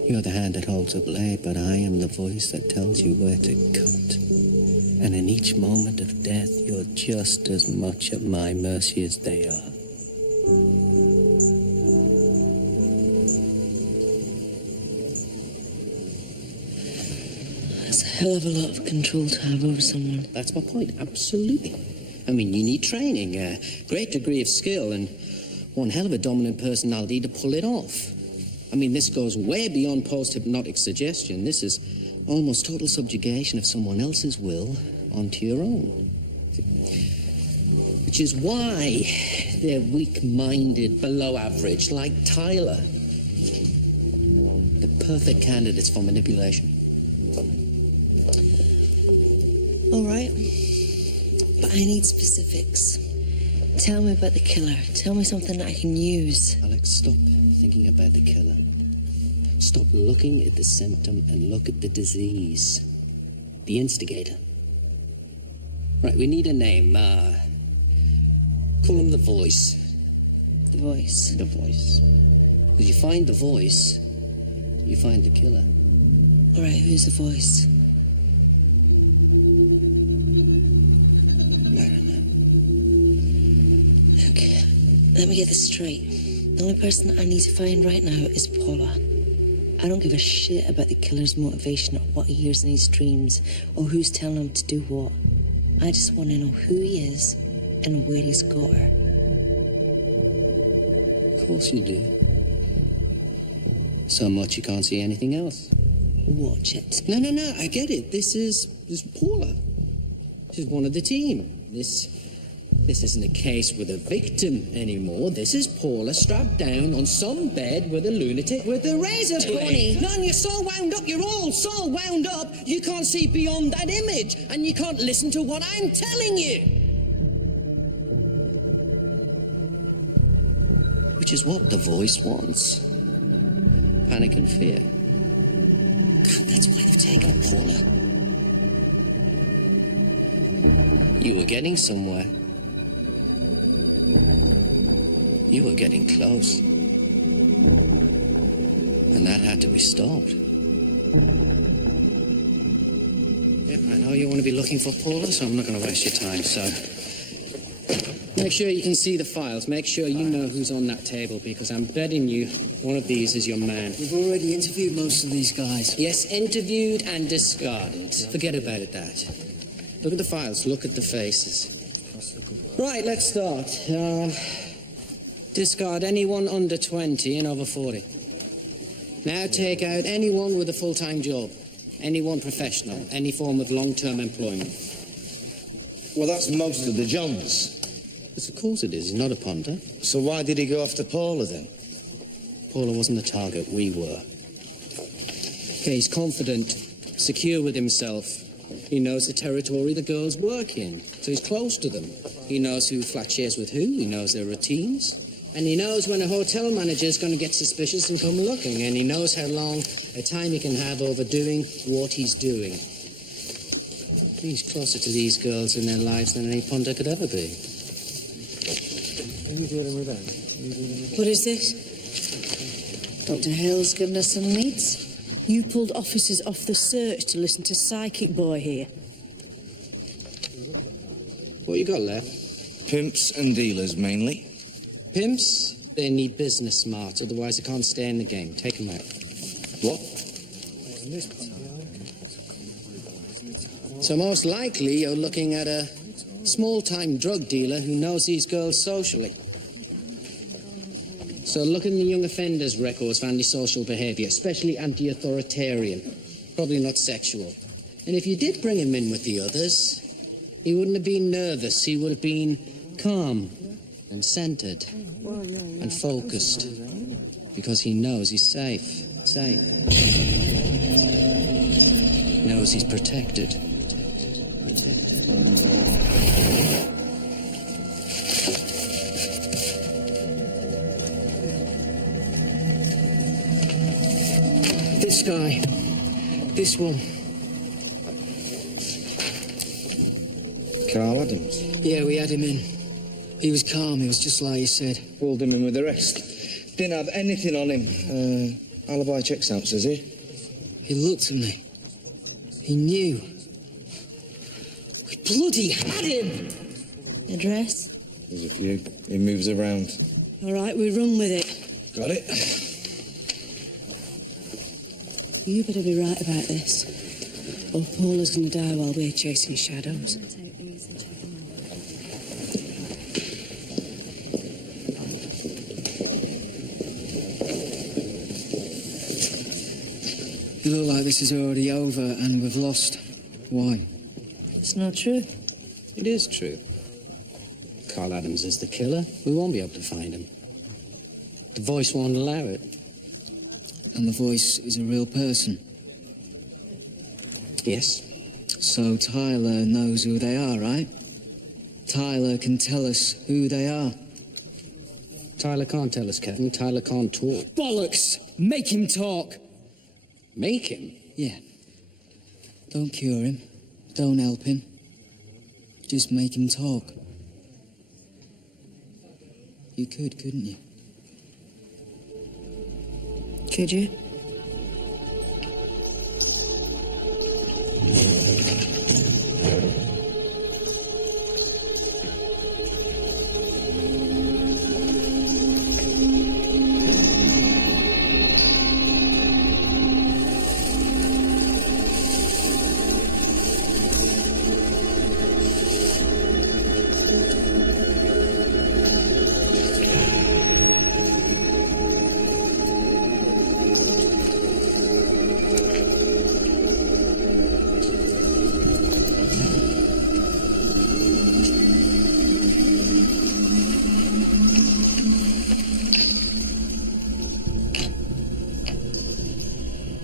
You're the hand that holds a blade, but I am the voice that tells you where to cut. And in each moment of death, you're just as much at my mercy as they are. That's a hell of a lot of control to have over someone. That's my point, absolutely. I mean, you need training, a great degree of skill, and one hell of a dominant personality to pull it off. I mean, this goes way beyond post-hypnotic suggestion. This is almost total subjugation of someone else's will onto your own. Which is why they're weak-minded, below average, like Tyler. The perfect candidates for manipulation. All right. But I need specifics. Tell me about the killer. Tell me something that I can use. Alex, stop thinking about the killer. Stop looking at the symptom and look at the disease. The instigator. Right, we need a name. Call him the Voice. The Voice? The Voice. Because you find the Voice, you find the killer. All right, who's the Voice? I don't know. Okay, let me get this straight. The only person I need to find right now is Paula. I don't give a shit about the killer's motivation or what he hears in his dreams or who's telling him to do what. I just want to know who he is and where he's got her. Of course you do. So much you can't see anything else. Watch it. No, I get it. This is Paula. She's one of the team. This isn't a case with a victim anymore. This is Paula strapped down on some bed with a lunatic with a razor blade. No, and you're so wound up. You're all so wound up, you can't see beyond that image. And you can't listen to what I'm telling you. Which is what the Voice wants. Panic and fear. God, that's why they've taken Paula. You were getting somewhere. You were getting close. And that had to be stopped. Yep, I know you want to be looking for Paula, so I'm not going to waste your time, so... Make sure you can see the files. Make sure you know who's on that table, because I'm betting you one of these is your man. You've already interviewed most of these guys. Yes, interviewed and discarded. Forget about it, that. Look at the files. Look at the faces. Right, let's start. Discard anyone under 20 and over 40. Now take out anyone with a full-time job. Anyone professional. Any form of long-term employment. Well, that's most of the Johns. Yes, of course it is. He's not a punter. So why did he go after Paula, then? Paula wasn't the target. We were. Okay, he's confident, secure with himself. He knows the territory the girls work in, so he's close to them. He knows who flat shares with who. He knows their routines. And he knows when a hotel manager is going to get suspicious and come looking. And he knows how long a time he can have over doing what he's doing. He's closer to these girls in their lives than any punter could ever be. What is this? Dr. Hill's given us some leads. You pulled officers off the search to listen to Psychic Boy here. What you got left? Pimps and dealers, mainly. Pimps, they need business smarts, otherwise they can't stay in the game. Take them out. What? So most likely you're looking at a small-time drug dealer who knows these girls socially. So look in the young offenders' records for antisocial behaviour, especially anti-authoritarian. Probably not sexual. And if you did bring him in with the others, he wouldn't have been nervous. He would have been calm and centred and focused. Because he knows he's safe. Safe. Knows he's protected. This guy. This one. Carl Adams. Yeah, we had him in. He was calm. He was just like you said. Pulled him in with the rest. Didn't have anything on him. Alibi checks out, says he. He looked at me. He knew. We bloody had him! Address? There's a few. He moves around. All right, we run with it. Got it? You better be right about this, or Paula's going to die while we're chasing shadows. You look like this is already over and we've lost. Why? It's not true. It is true. Carl Adams is the killer. We won't be able to find him. The voice won't allow it. And the voice is a real person? Yes. So Tyler knows who they are, right? Tyler can tell us who they are. Tyler can't tell us, Kevin. Tyler can't talk. Bollocks! Make him talk! Make him? Yeah. Don't cure him. Don't help him. Just make him talk. You could, couldn't you? Could you?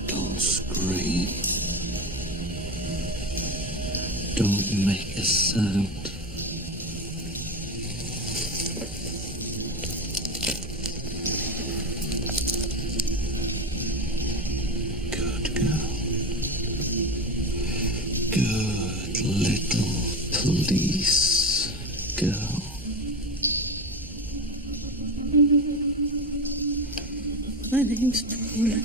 Don't scream. Don't make a sound. Good girl. Good little police girl. My name's Paula.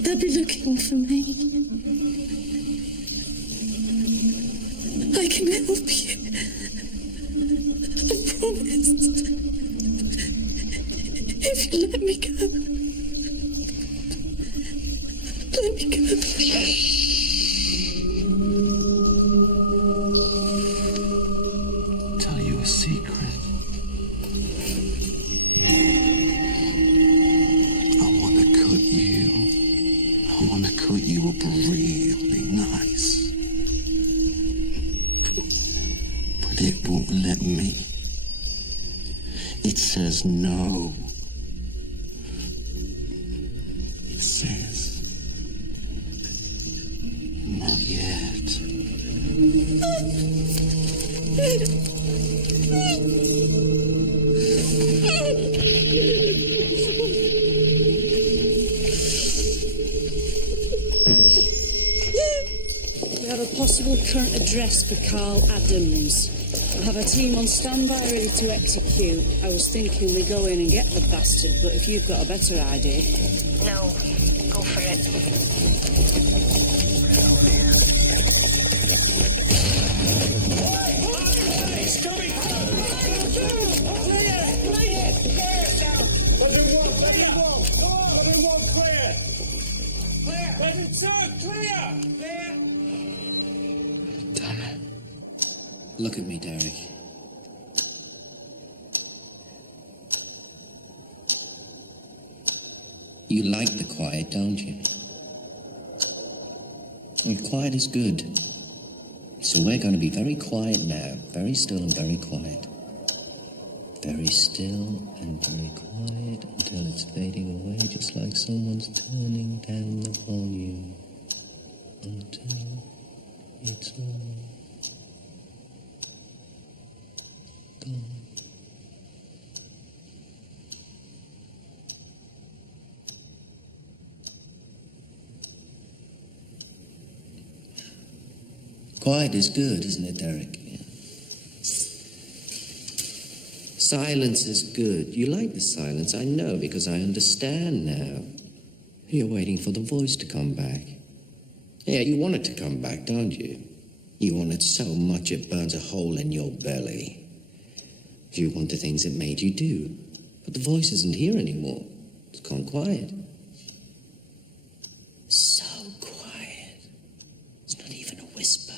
They'll be looking for me. I can help you. I promise. If you let me go. Let me go. Tell you a secret. I want to cut you. I want to cut you up really nice. But it won't let me. It says no. It says not yet. We have a possible current address for Carl Adams. I have a team on standby ready to execute. I was thinking we go in and get the bastard, but if you've got a better idea. No, go for it. He's coming! Damn it. Look at me, Derek. You like the quiet, don't you? And quiet is good. So we're going to be very quiet now. Very still and very quiet. Very still and very quiet until it's fading away, just like someone's turning down the volume. Until it's all gone. Quiet is good, isn't it, Derek? Yeah. Silence is good. You like the silence, I know, because I understand now. You're waiting for the voice to come back. Yeah, you want it to come back, don't you? You want it so much it burns a hole in your belly. You want the things it made you do. But the voice isn't here anymore. It's gone quiet. So quiet. It's not even a whisper.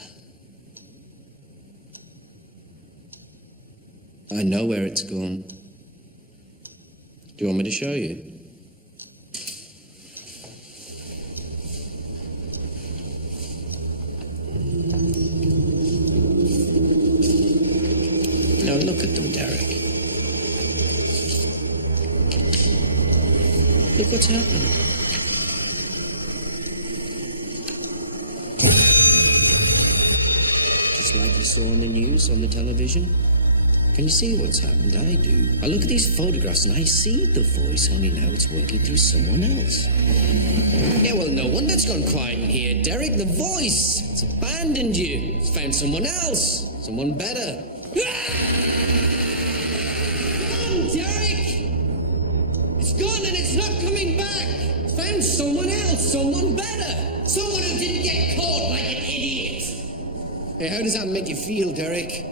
I know where it's gone. Do you want me to show you? look at them, Derek. Look what's happened. Just like you saw on the news, on the television. Can you see what's happened? I do. I look at these photographs and I see the voice, only now it's working through someone else. Yeah, well, no wonder it's gone quiet in here, Derek. The voice. It's abandoned you. It's found someone else. Someone better. Come on, Derek! It's gone and it's not coming back. It's found someone else, someone better. Someone who didn't get caught like an idiot. Hey, how does that make you feel, Derek?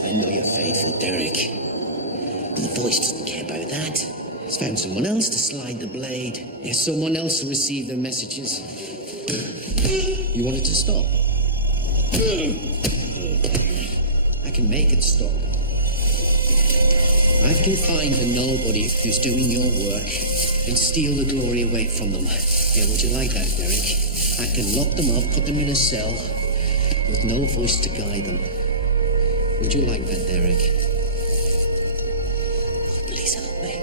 I know you're faithful, Derek. But the voice doesn't care about that. It's found someone else to slide the blade. There's someone else to receive the messages. You want it to stop? I can make it stop. I can find a nobody who's doing your work and steal the glory away from them. Yeah, would you like that, Derek? I can lock them up, put them in a cell with no voice to guide them. Would you like that, Derek? Oh, please help me.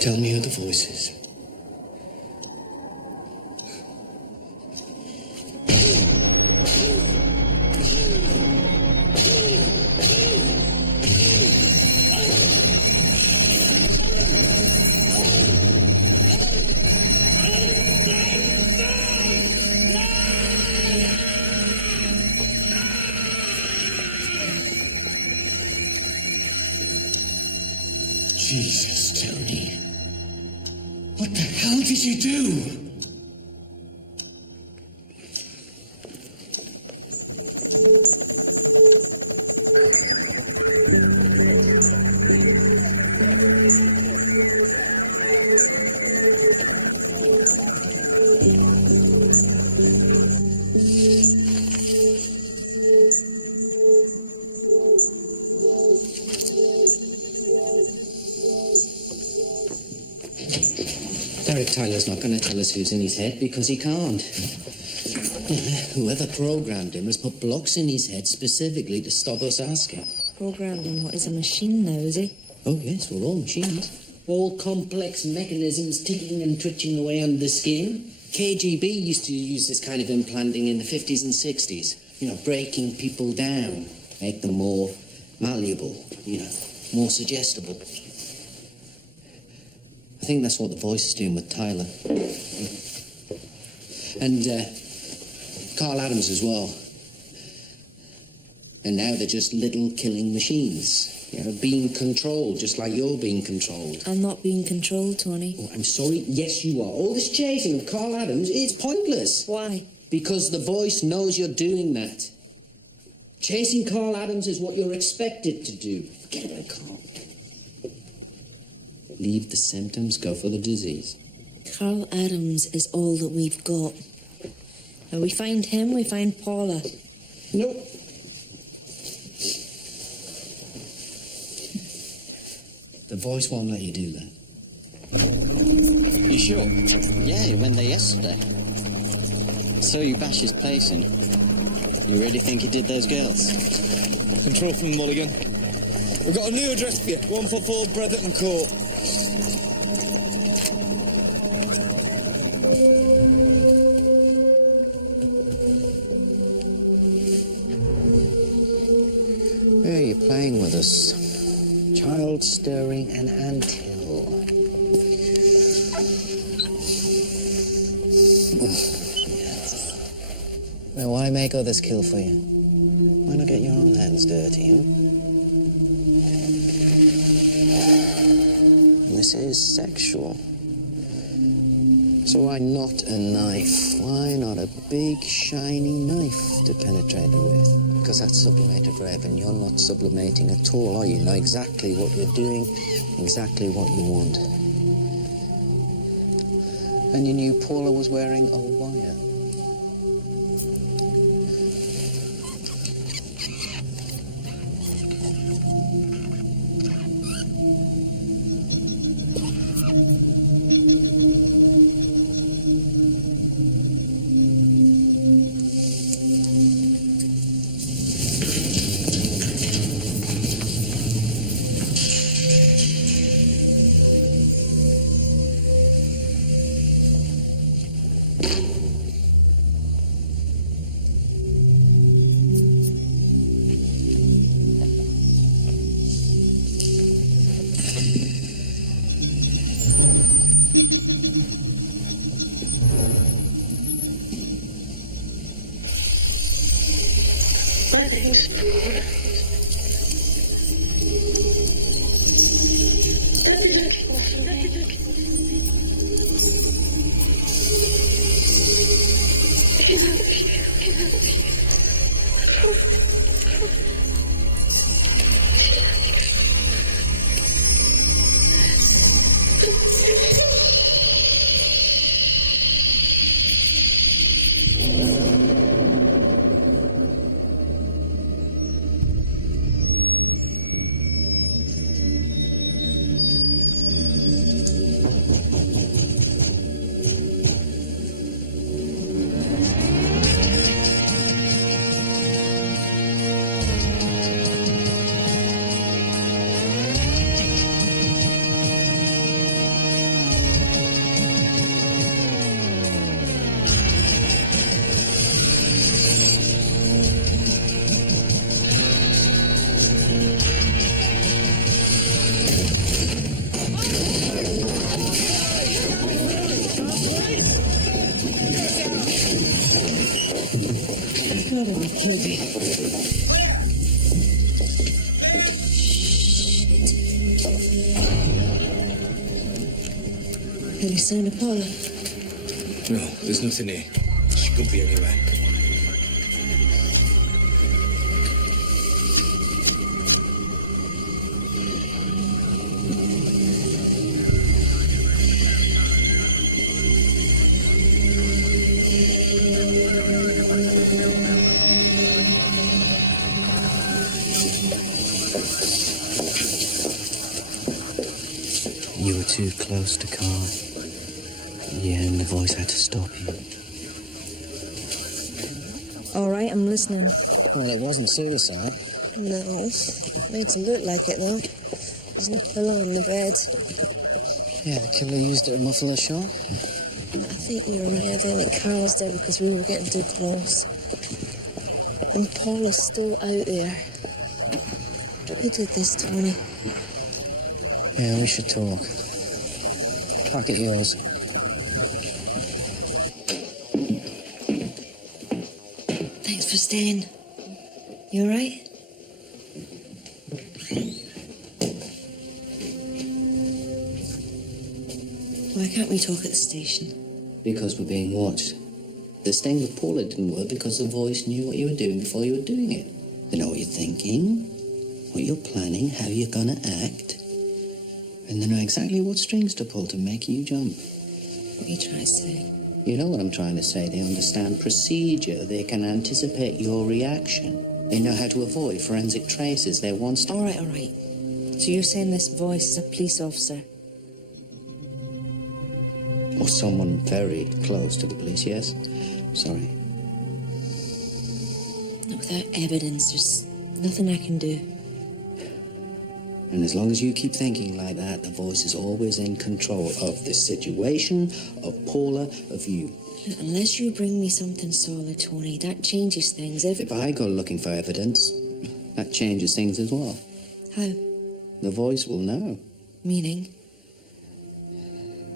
Tell me who the voice is. Jesus, Tony. What the hell did you do? Derek Tyler's not going to tell us who's in his head because he can't. Whoever programmed him has put blocks in his head specifically to stop us asking. Programmed him? What, is a machine now, is he? Oh, yes, we're all machines. All complex mechanisms ticking and twitching away under the skin. KGB used to use this kind of implanting in the 50s and 60s. You know, breaking people down, make them more malleable, you know, more suggestible. I think that's what the voice is doing with Tyler. And Carl Adams as well. And now they're just little killing machines. You know, being controlled, just like you're being controlled. I'm not being controlled, Tony. Oh, I'm sorry. Yes, you are. All this chasing of Carl Adams, it's pointless. Why? Because the voice knows you're doing that. Chasing Carl Adams is what you're expected to do. Forget about Carl. Leave the symptoms, go for the disease. Carl Adams is all that we've got. When we find him, we find Paula. Nope. The voice won't let you do that. You sure? Yeah, he went there yesterday. So you bashed his place in. You really think he did those girls? Control from Mulligan. We've got a new address for you. 144 Bretherton Court. Who are you playing with us? Child stirring an anthill. Now, why make others kill for you? Why not get your own hands dirty, huh? This is sexual. So why not a knife? Why not a big, shiny knife to penetrate her with? Because that's sublimated rape, and you're not sublimating at all, are you? You know exactly what you're doing, exactly what you want. And you knew Paula was wearing a wire. Any sign of Paula? No, there's nothing here. She could be anywhere. You were too close to Carl. Yeah, and the voice had to stop you. All right, I'm listening. Well, it wasn't suicide. No. Made it look like it, though. There's no pillow in the bed. Yeah, the killer used it to muffle a shot. I think you're right. I think Carl's dead because we were getting too close. And Paula's still out there. Who did this, Tony? Yeah, we should talk. Back at yours. Thanks for staying. You all right? Why can't we talk at the station? Because we're being watched. This thing with Paula didn't work because the voice knew what you were doing before you were doing it. They know what you're thinking, what you're planning, how you're gonna act. And they know exactly what strings to pull to make you jump. What are you trying to say? You know what I'm trying to say. They understand procedure. They can anticipate your reaction. They know how to avoid forensic traces. They're one step... All right. So you're saying this voice is a police officer? Or someone very close to the police, yes? Sorry. Without evidence, there's nothing I can do. And as long as you keep thinking like that, the voice is always in control of the situation, of Paula, of you. Look, unless you bring me something solid, Tony, that changes things. If I go looking for evidence, that changes things as well. How? The voice will know. Meaning?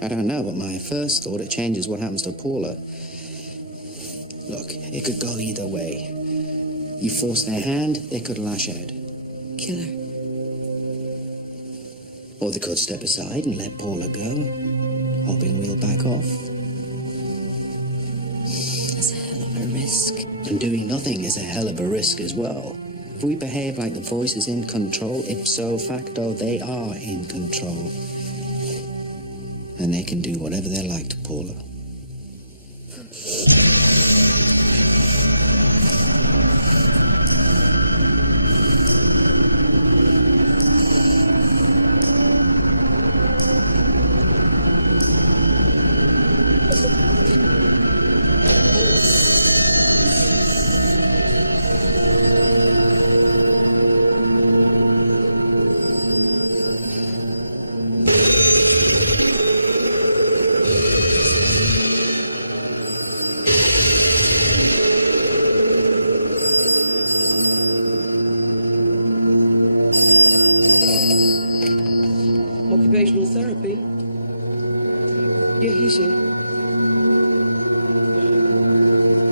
I don't know, but my first thought, it changes what happens to Paula. Look, it could go either way. You force their hand, they could lash out. Kill her. Or they could step aside and let Paula go, hoping we'll back off. risk. And doing nothing is a hell of a risk as well. If we behave like the voice is in control, ipso facto, they are in control. And they can do whatever they like to Paula. Occupational therapy? Yeah, he's here.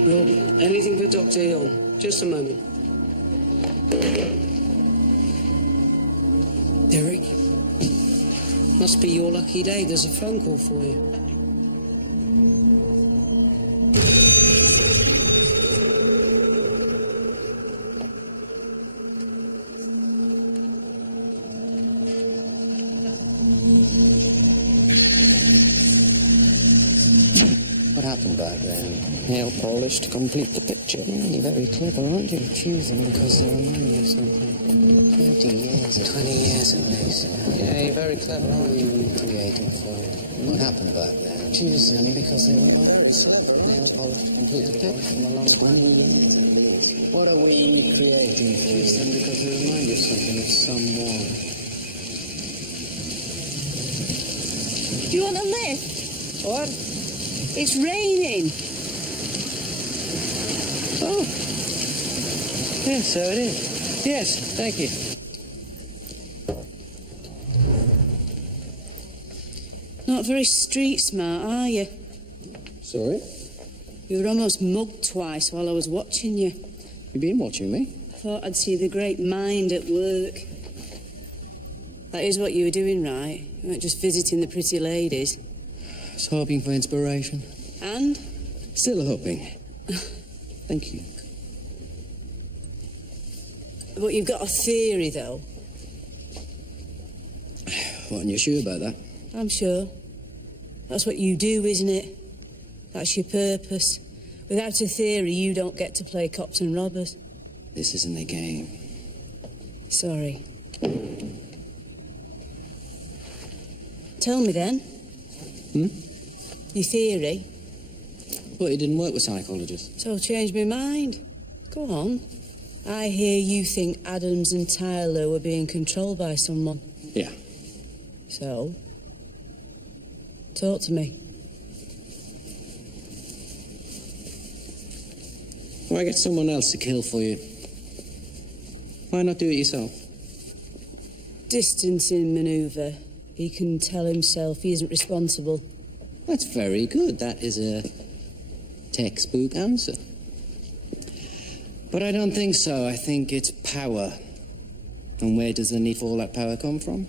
Well, anything for Dr. Hill? Just a moment. Derek, must be your lucky day. There's a phone call for you. What happened back then? Nail polish to complete the picture. You're very clever, aren't you? Choosing because they remind you of something. 20 years at least. Yeah, you're very clever, aren't you? Creating for it. What happened back then? Choose them because they remind you of something. Nail polish to complete the picture from a long time ago. What are we creating for? Choose them because they remind you of something, of someone. Do you want a lift? What? It's raining. Oh. Yes, so it is. Yes, thank you. Not very street smart, are you? Sorry? You were almost mugged twice while I was watching you. You been watching me? I thought I'd see the great mind at work. That is what you were doing, right? You weren't just visiting the pretty ladies. I was hoping for inspiration. And? Still hoping. Thank you. But you've got a theory, though. What, and you're sure about that? I'm sure. That's what you do, isn't it? That's your purpose. Without a theory, you don't get to play cops and robbers. This isn't a game. Sorry. Tell me then. Your theory. But it didn't work with psychologists. So change my mind. Go on. I hear you think Adams and Tyler were being controlled by someone. Yeah. So? Talk to me. Why get someone else to kill for you? Why not do it yourself? Distancing manoeuvre. He can tell himself he isn't responsible. That's very good. That is a textbook answer. But I don't think so. I think it's power. And where does the need for all that power come from?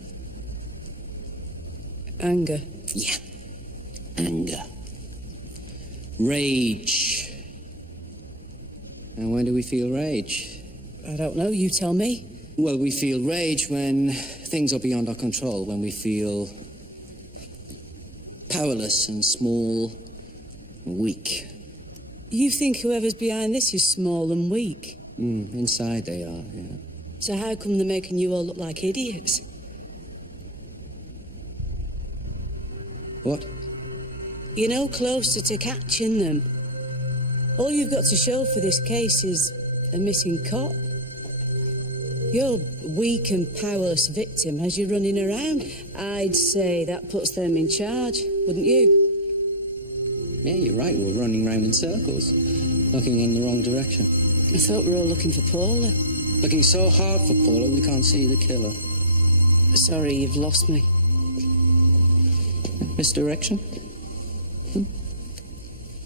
Anger. Yeah. Anger. Rage. And when do we feel rage? I don't know. You tell me. Well, we feel rage when things are beyond our control, when we feel powerless and small and weak. You think whoever's behind this is small and weak? Inside they are, yeah. So how come they're making you all look like idiots? What? You're no closer to catching them. All you've got to show for this case is a missing cop. Your weak and powerless victim has you running around. I'd say that puts them in charge, wouldn't you? Yeah, you're right. We're running round in circles, looking in the wrong direction. I thought we were all looking for Paula. Looking so hard for Paula, we can't see the killer. Sorry, you've lost me. Misdirection?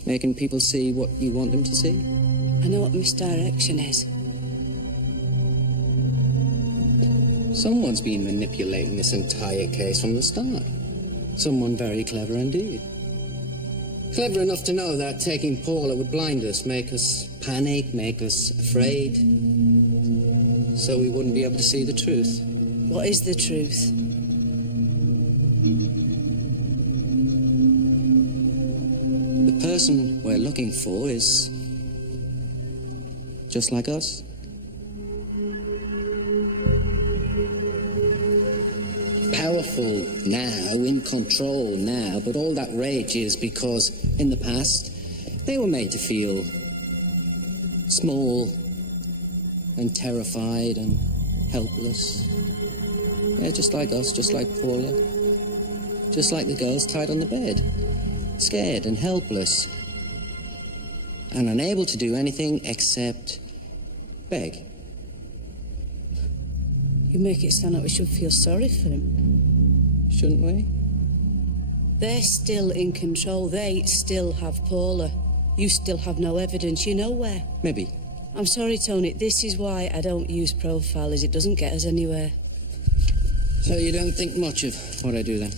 Making people see what you want them to see? I know what misdirection is. Someone's been manipulating this entire case from the start. Someone very clever indeed. Clever enough to know that taking Paula would blind us, make us panic, make us afraid. So we wouldn't be able to see the truth. What is the truth? The person we're looking for is just like us. Powerful now, in control now, but all that rage is because in the past they were made to feel small and terrified and helpless. Yeah, just like us, just like Paula, just like the girls tied on the bed, scared and helpless and unable to do anything except beg. You make it sound like we should feel sorry for him. Shouldn't we? They're still in control. They still have Paula. You still have no evidence. You know where. Maybe. I'm sorry, Tony. This is why I don't use profilers. It doesn't get us anywhere. So you don't think much of what I do then?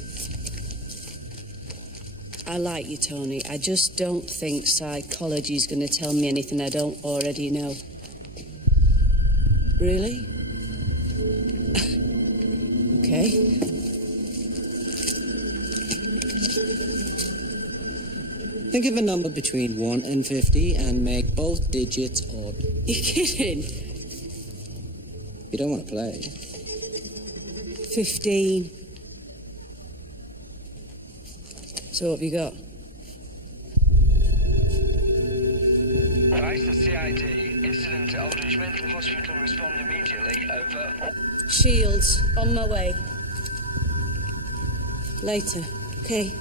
I like you, Tony. I just don't think psychology's going to tell me anything I don't already know. Really? Okay. Think of a number between 1 and 50 and make both digits odd. You're kidding? You don't want to play. 15. So what have you got? Advice to CID. Incident at Aldridge Mental Hospital. Respond immediately. Over. Shields. On my way. Later. Okay.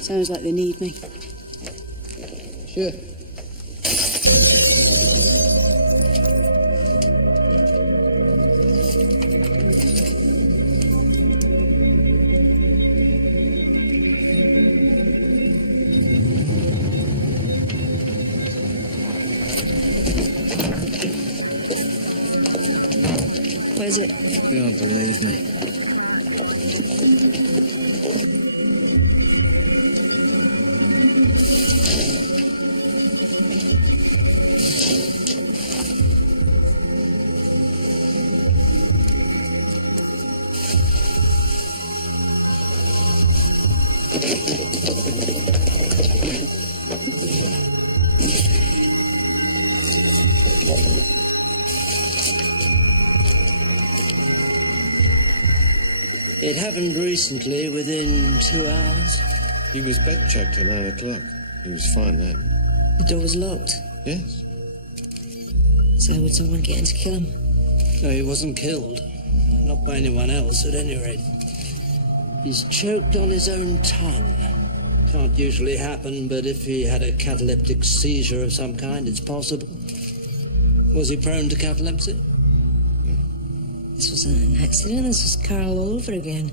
Sounds like they need me. Sure. What is it? You don't believe me. It happened recently, within 2 hours. He was bed-checked at 9 o'clock. He was fine then. The door was locked. Yes. So would someone get in to kill him? No, he wasn't killed. Not by anyone else, at any rate. He's choked on his own tongue. Can't usually happen, but if he had a cataleptic seizure of some kind, it's possible. Was he prone to catalepsy? This wasn't an accident. This was Carl all over again.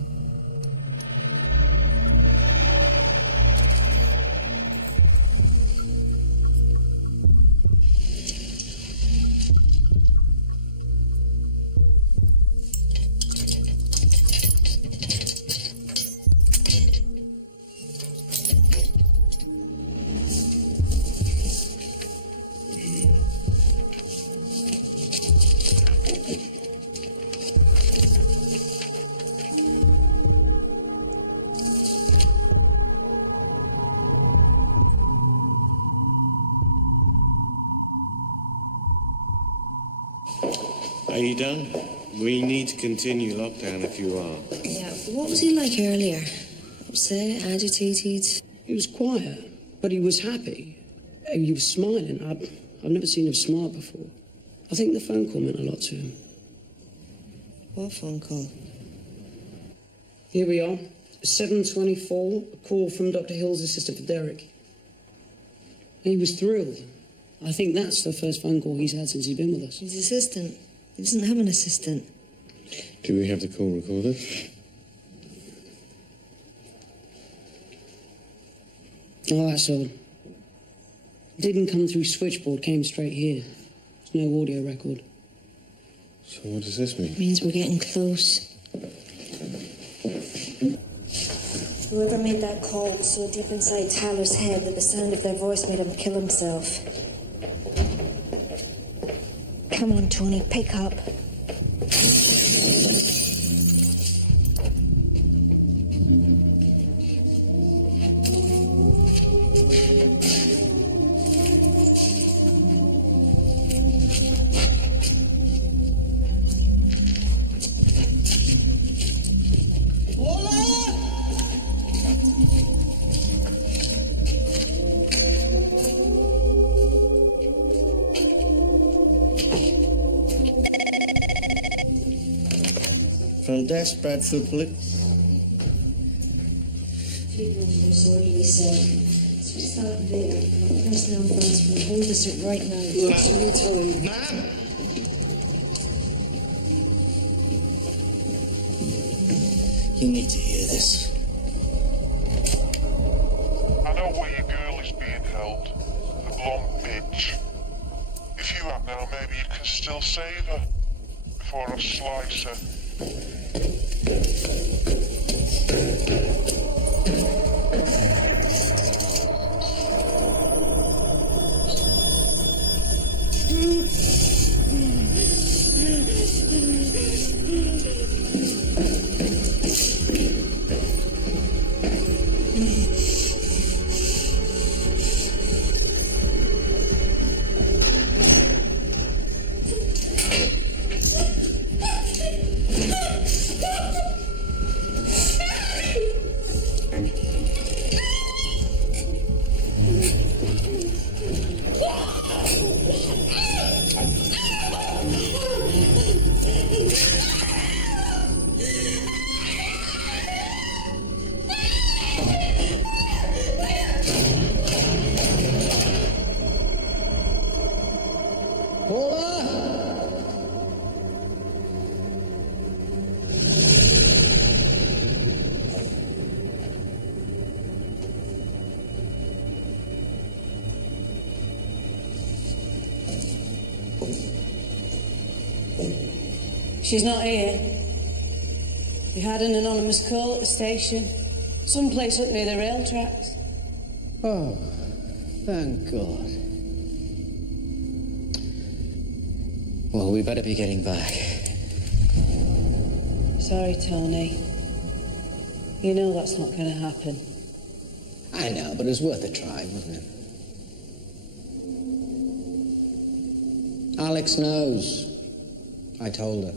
Are you done? We need to continue lockdown if you are. Yeah, what was he like earlier? Upset, agitated? He was quiet, but he was happy. He was smiling. I've never seen him smile before. I think the phone call meant a lot to him. What phone call? Here we are. 7:24, a call from Dr. Hill's assistant for Derek. He was thrilled. I think that's the first phone call he's had since he's been with us. His assistant. He doesn't have an assistant. Do we have the call recorded? Oh, that's odd. Didn't come through switchboard, came straight here. There's no audio record. So what does this mean? Means we're getting close. Whoever made that call was so deep inside Tyler's head that the sound of their voice made him kill himself. Come on, Tony, pick up. Front desk, Bradford Police. Disorderly cell. Switch that there. Personnel files from hold us it right now. Look, you tell him. Ma'am! You need to hear this. I know where your girl is being held. The blonde bitch. If you have now, maybe you can still save her. Before I slice her. She's not here. We had an anonymous call at the station. Someplace up near the rail tracks. Oh, thank God. Well, we better be getting back. Sorry, Tony. You know that's not going to happen. I know, but it was worth a try, wasn't it? Alex knows. I told her.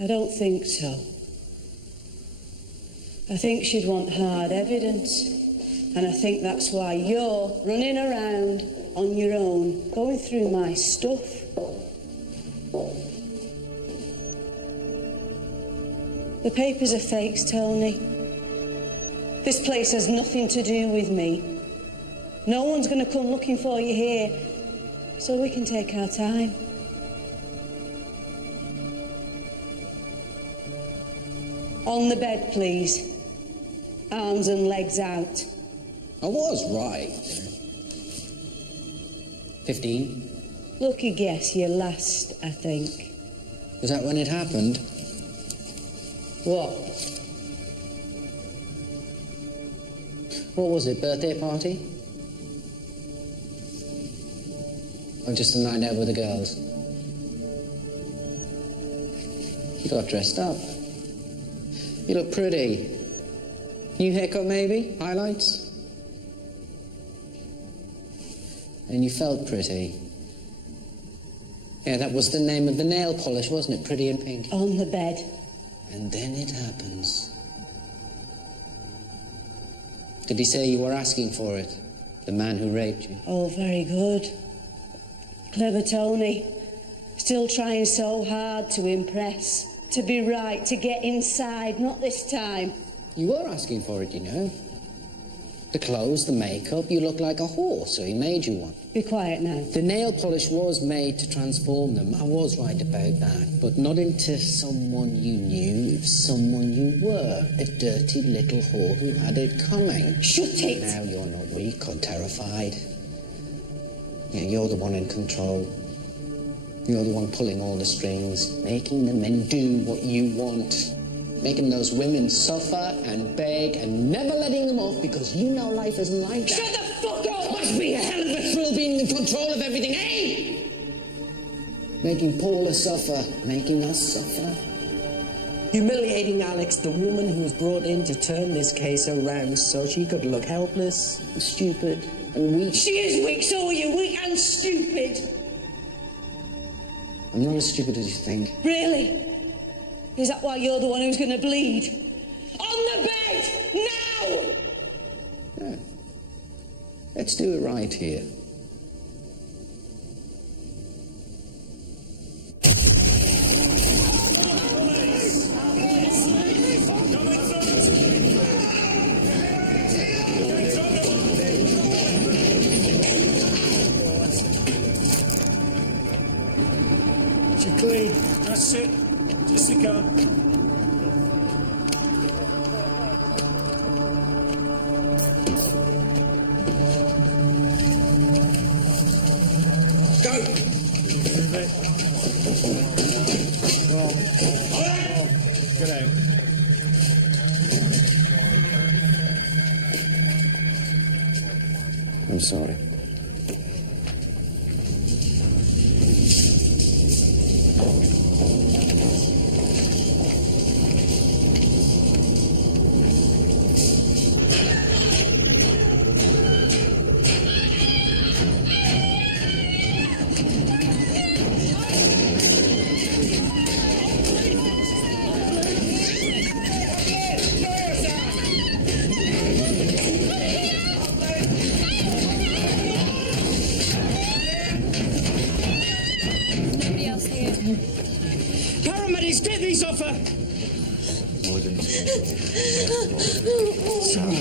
I don't think so. I think she'd want hard evidence. And I think that's why you're running around on your own, going through my stuff. The papers are fakes, Tony. This place has nothing to do with me. No one's going to come looking for you here, so we can take our time. On the bed, please. Arms and legs out. I was right. 15? Lucky guess, your last, I think. Was that when it happened? What? What was it, birthday party? Or just a night out with the girls? You got dressed up. You look pretty. New haircut, maybe? Highlights? And you felt pretty. Yeah, that was the name of the nail polish, wasn't it? Pretty in Pink. On the bed. And then it happens. Did he say you were asking for it? The man who raped you? Oh, very good. Clever Tony. Still trying so hard to impress. To be right, to get inside, not this time. You were asking for it, you know. The clothes, the makeup, you look like a horse, so he made you one. Be quiet now. The nail polish was made to transform them. I was right about that. But not into someone you knew, someone you were. A dirty little whore who had it coming. Shut it! Now you're not weak or terrified. Yeah, you're the one in control. You're the one pulling all the strings, making the men do what you want. Making those women suffer and beg and never letting them off because you know life isn't like that. Shut the fuck up! Must be a hell of a thrill being in control of everything, eh? Making Paula suffer, making us suffer. Humiliating Alex, the woman who was brought in to turn this case around so she could look helpless, and stupid, and weak. She is weak, so are you, weak and stupid. I'm not as stupid as you think. Really? Is that why you're the one who's going to bleed? On the bed! Now! Yeah. Let's do it right here. You're clean. That's it. Just a go. Go! Get out. I'm sorry. Paramedics, get these off her! It's all right.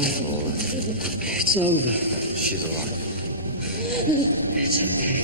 It's over. She's alive. It's okay.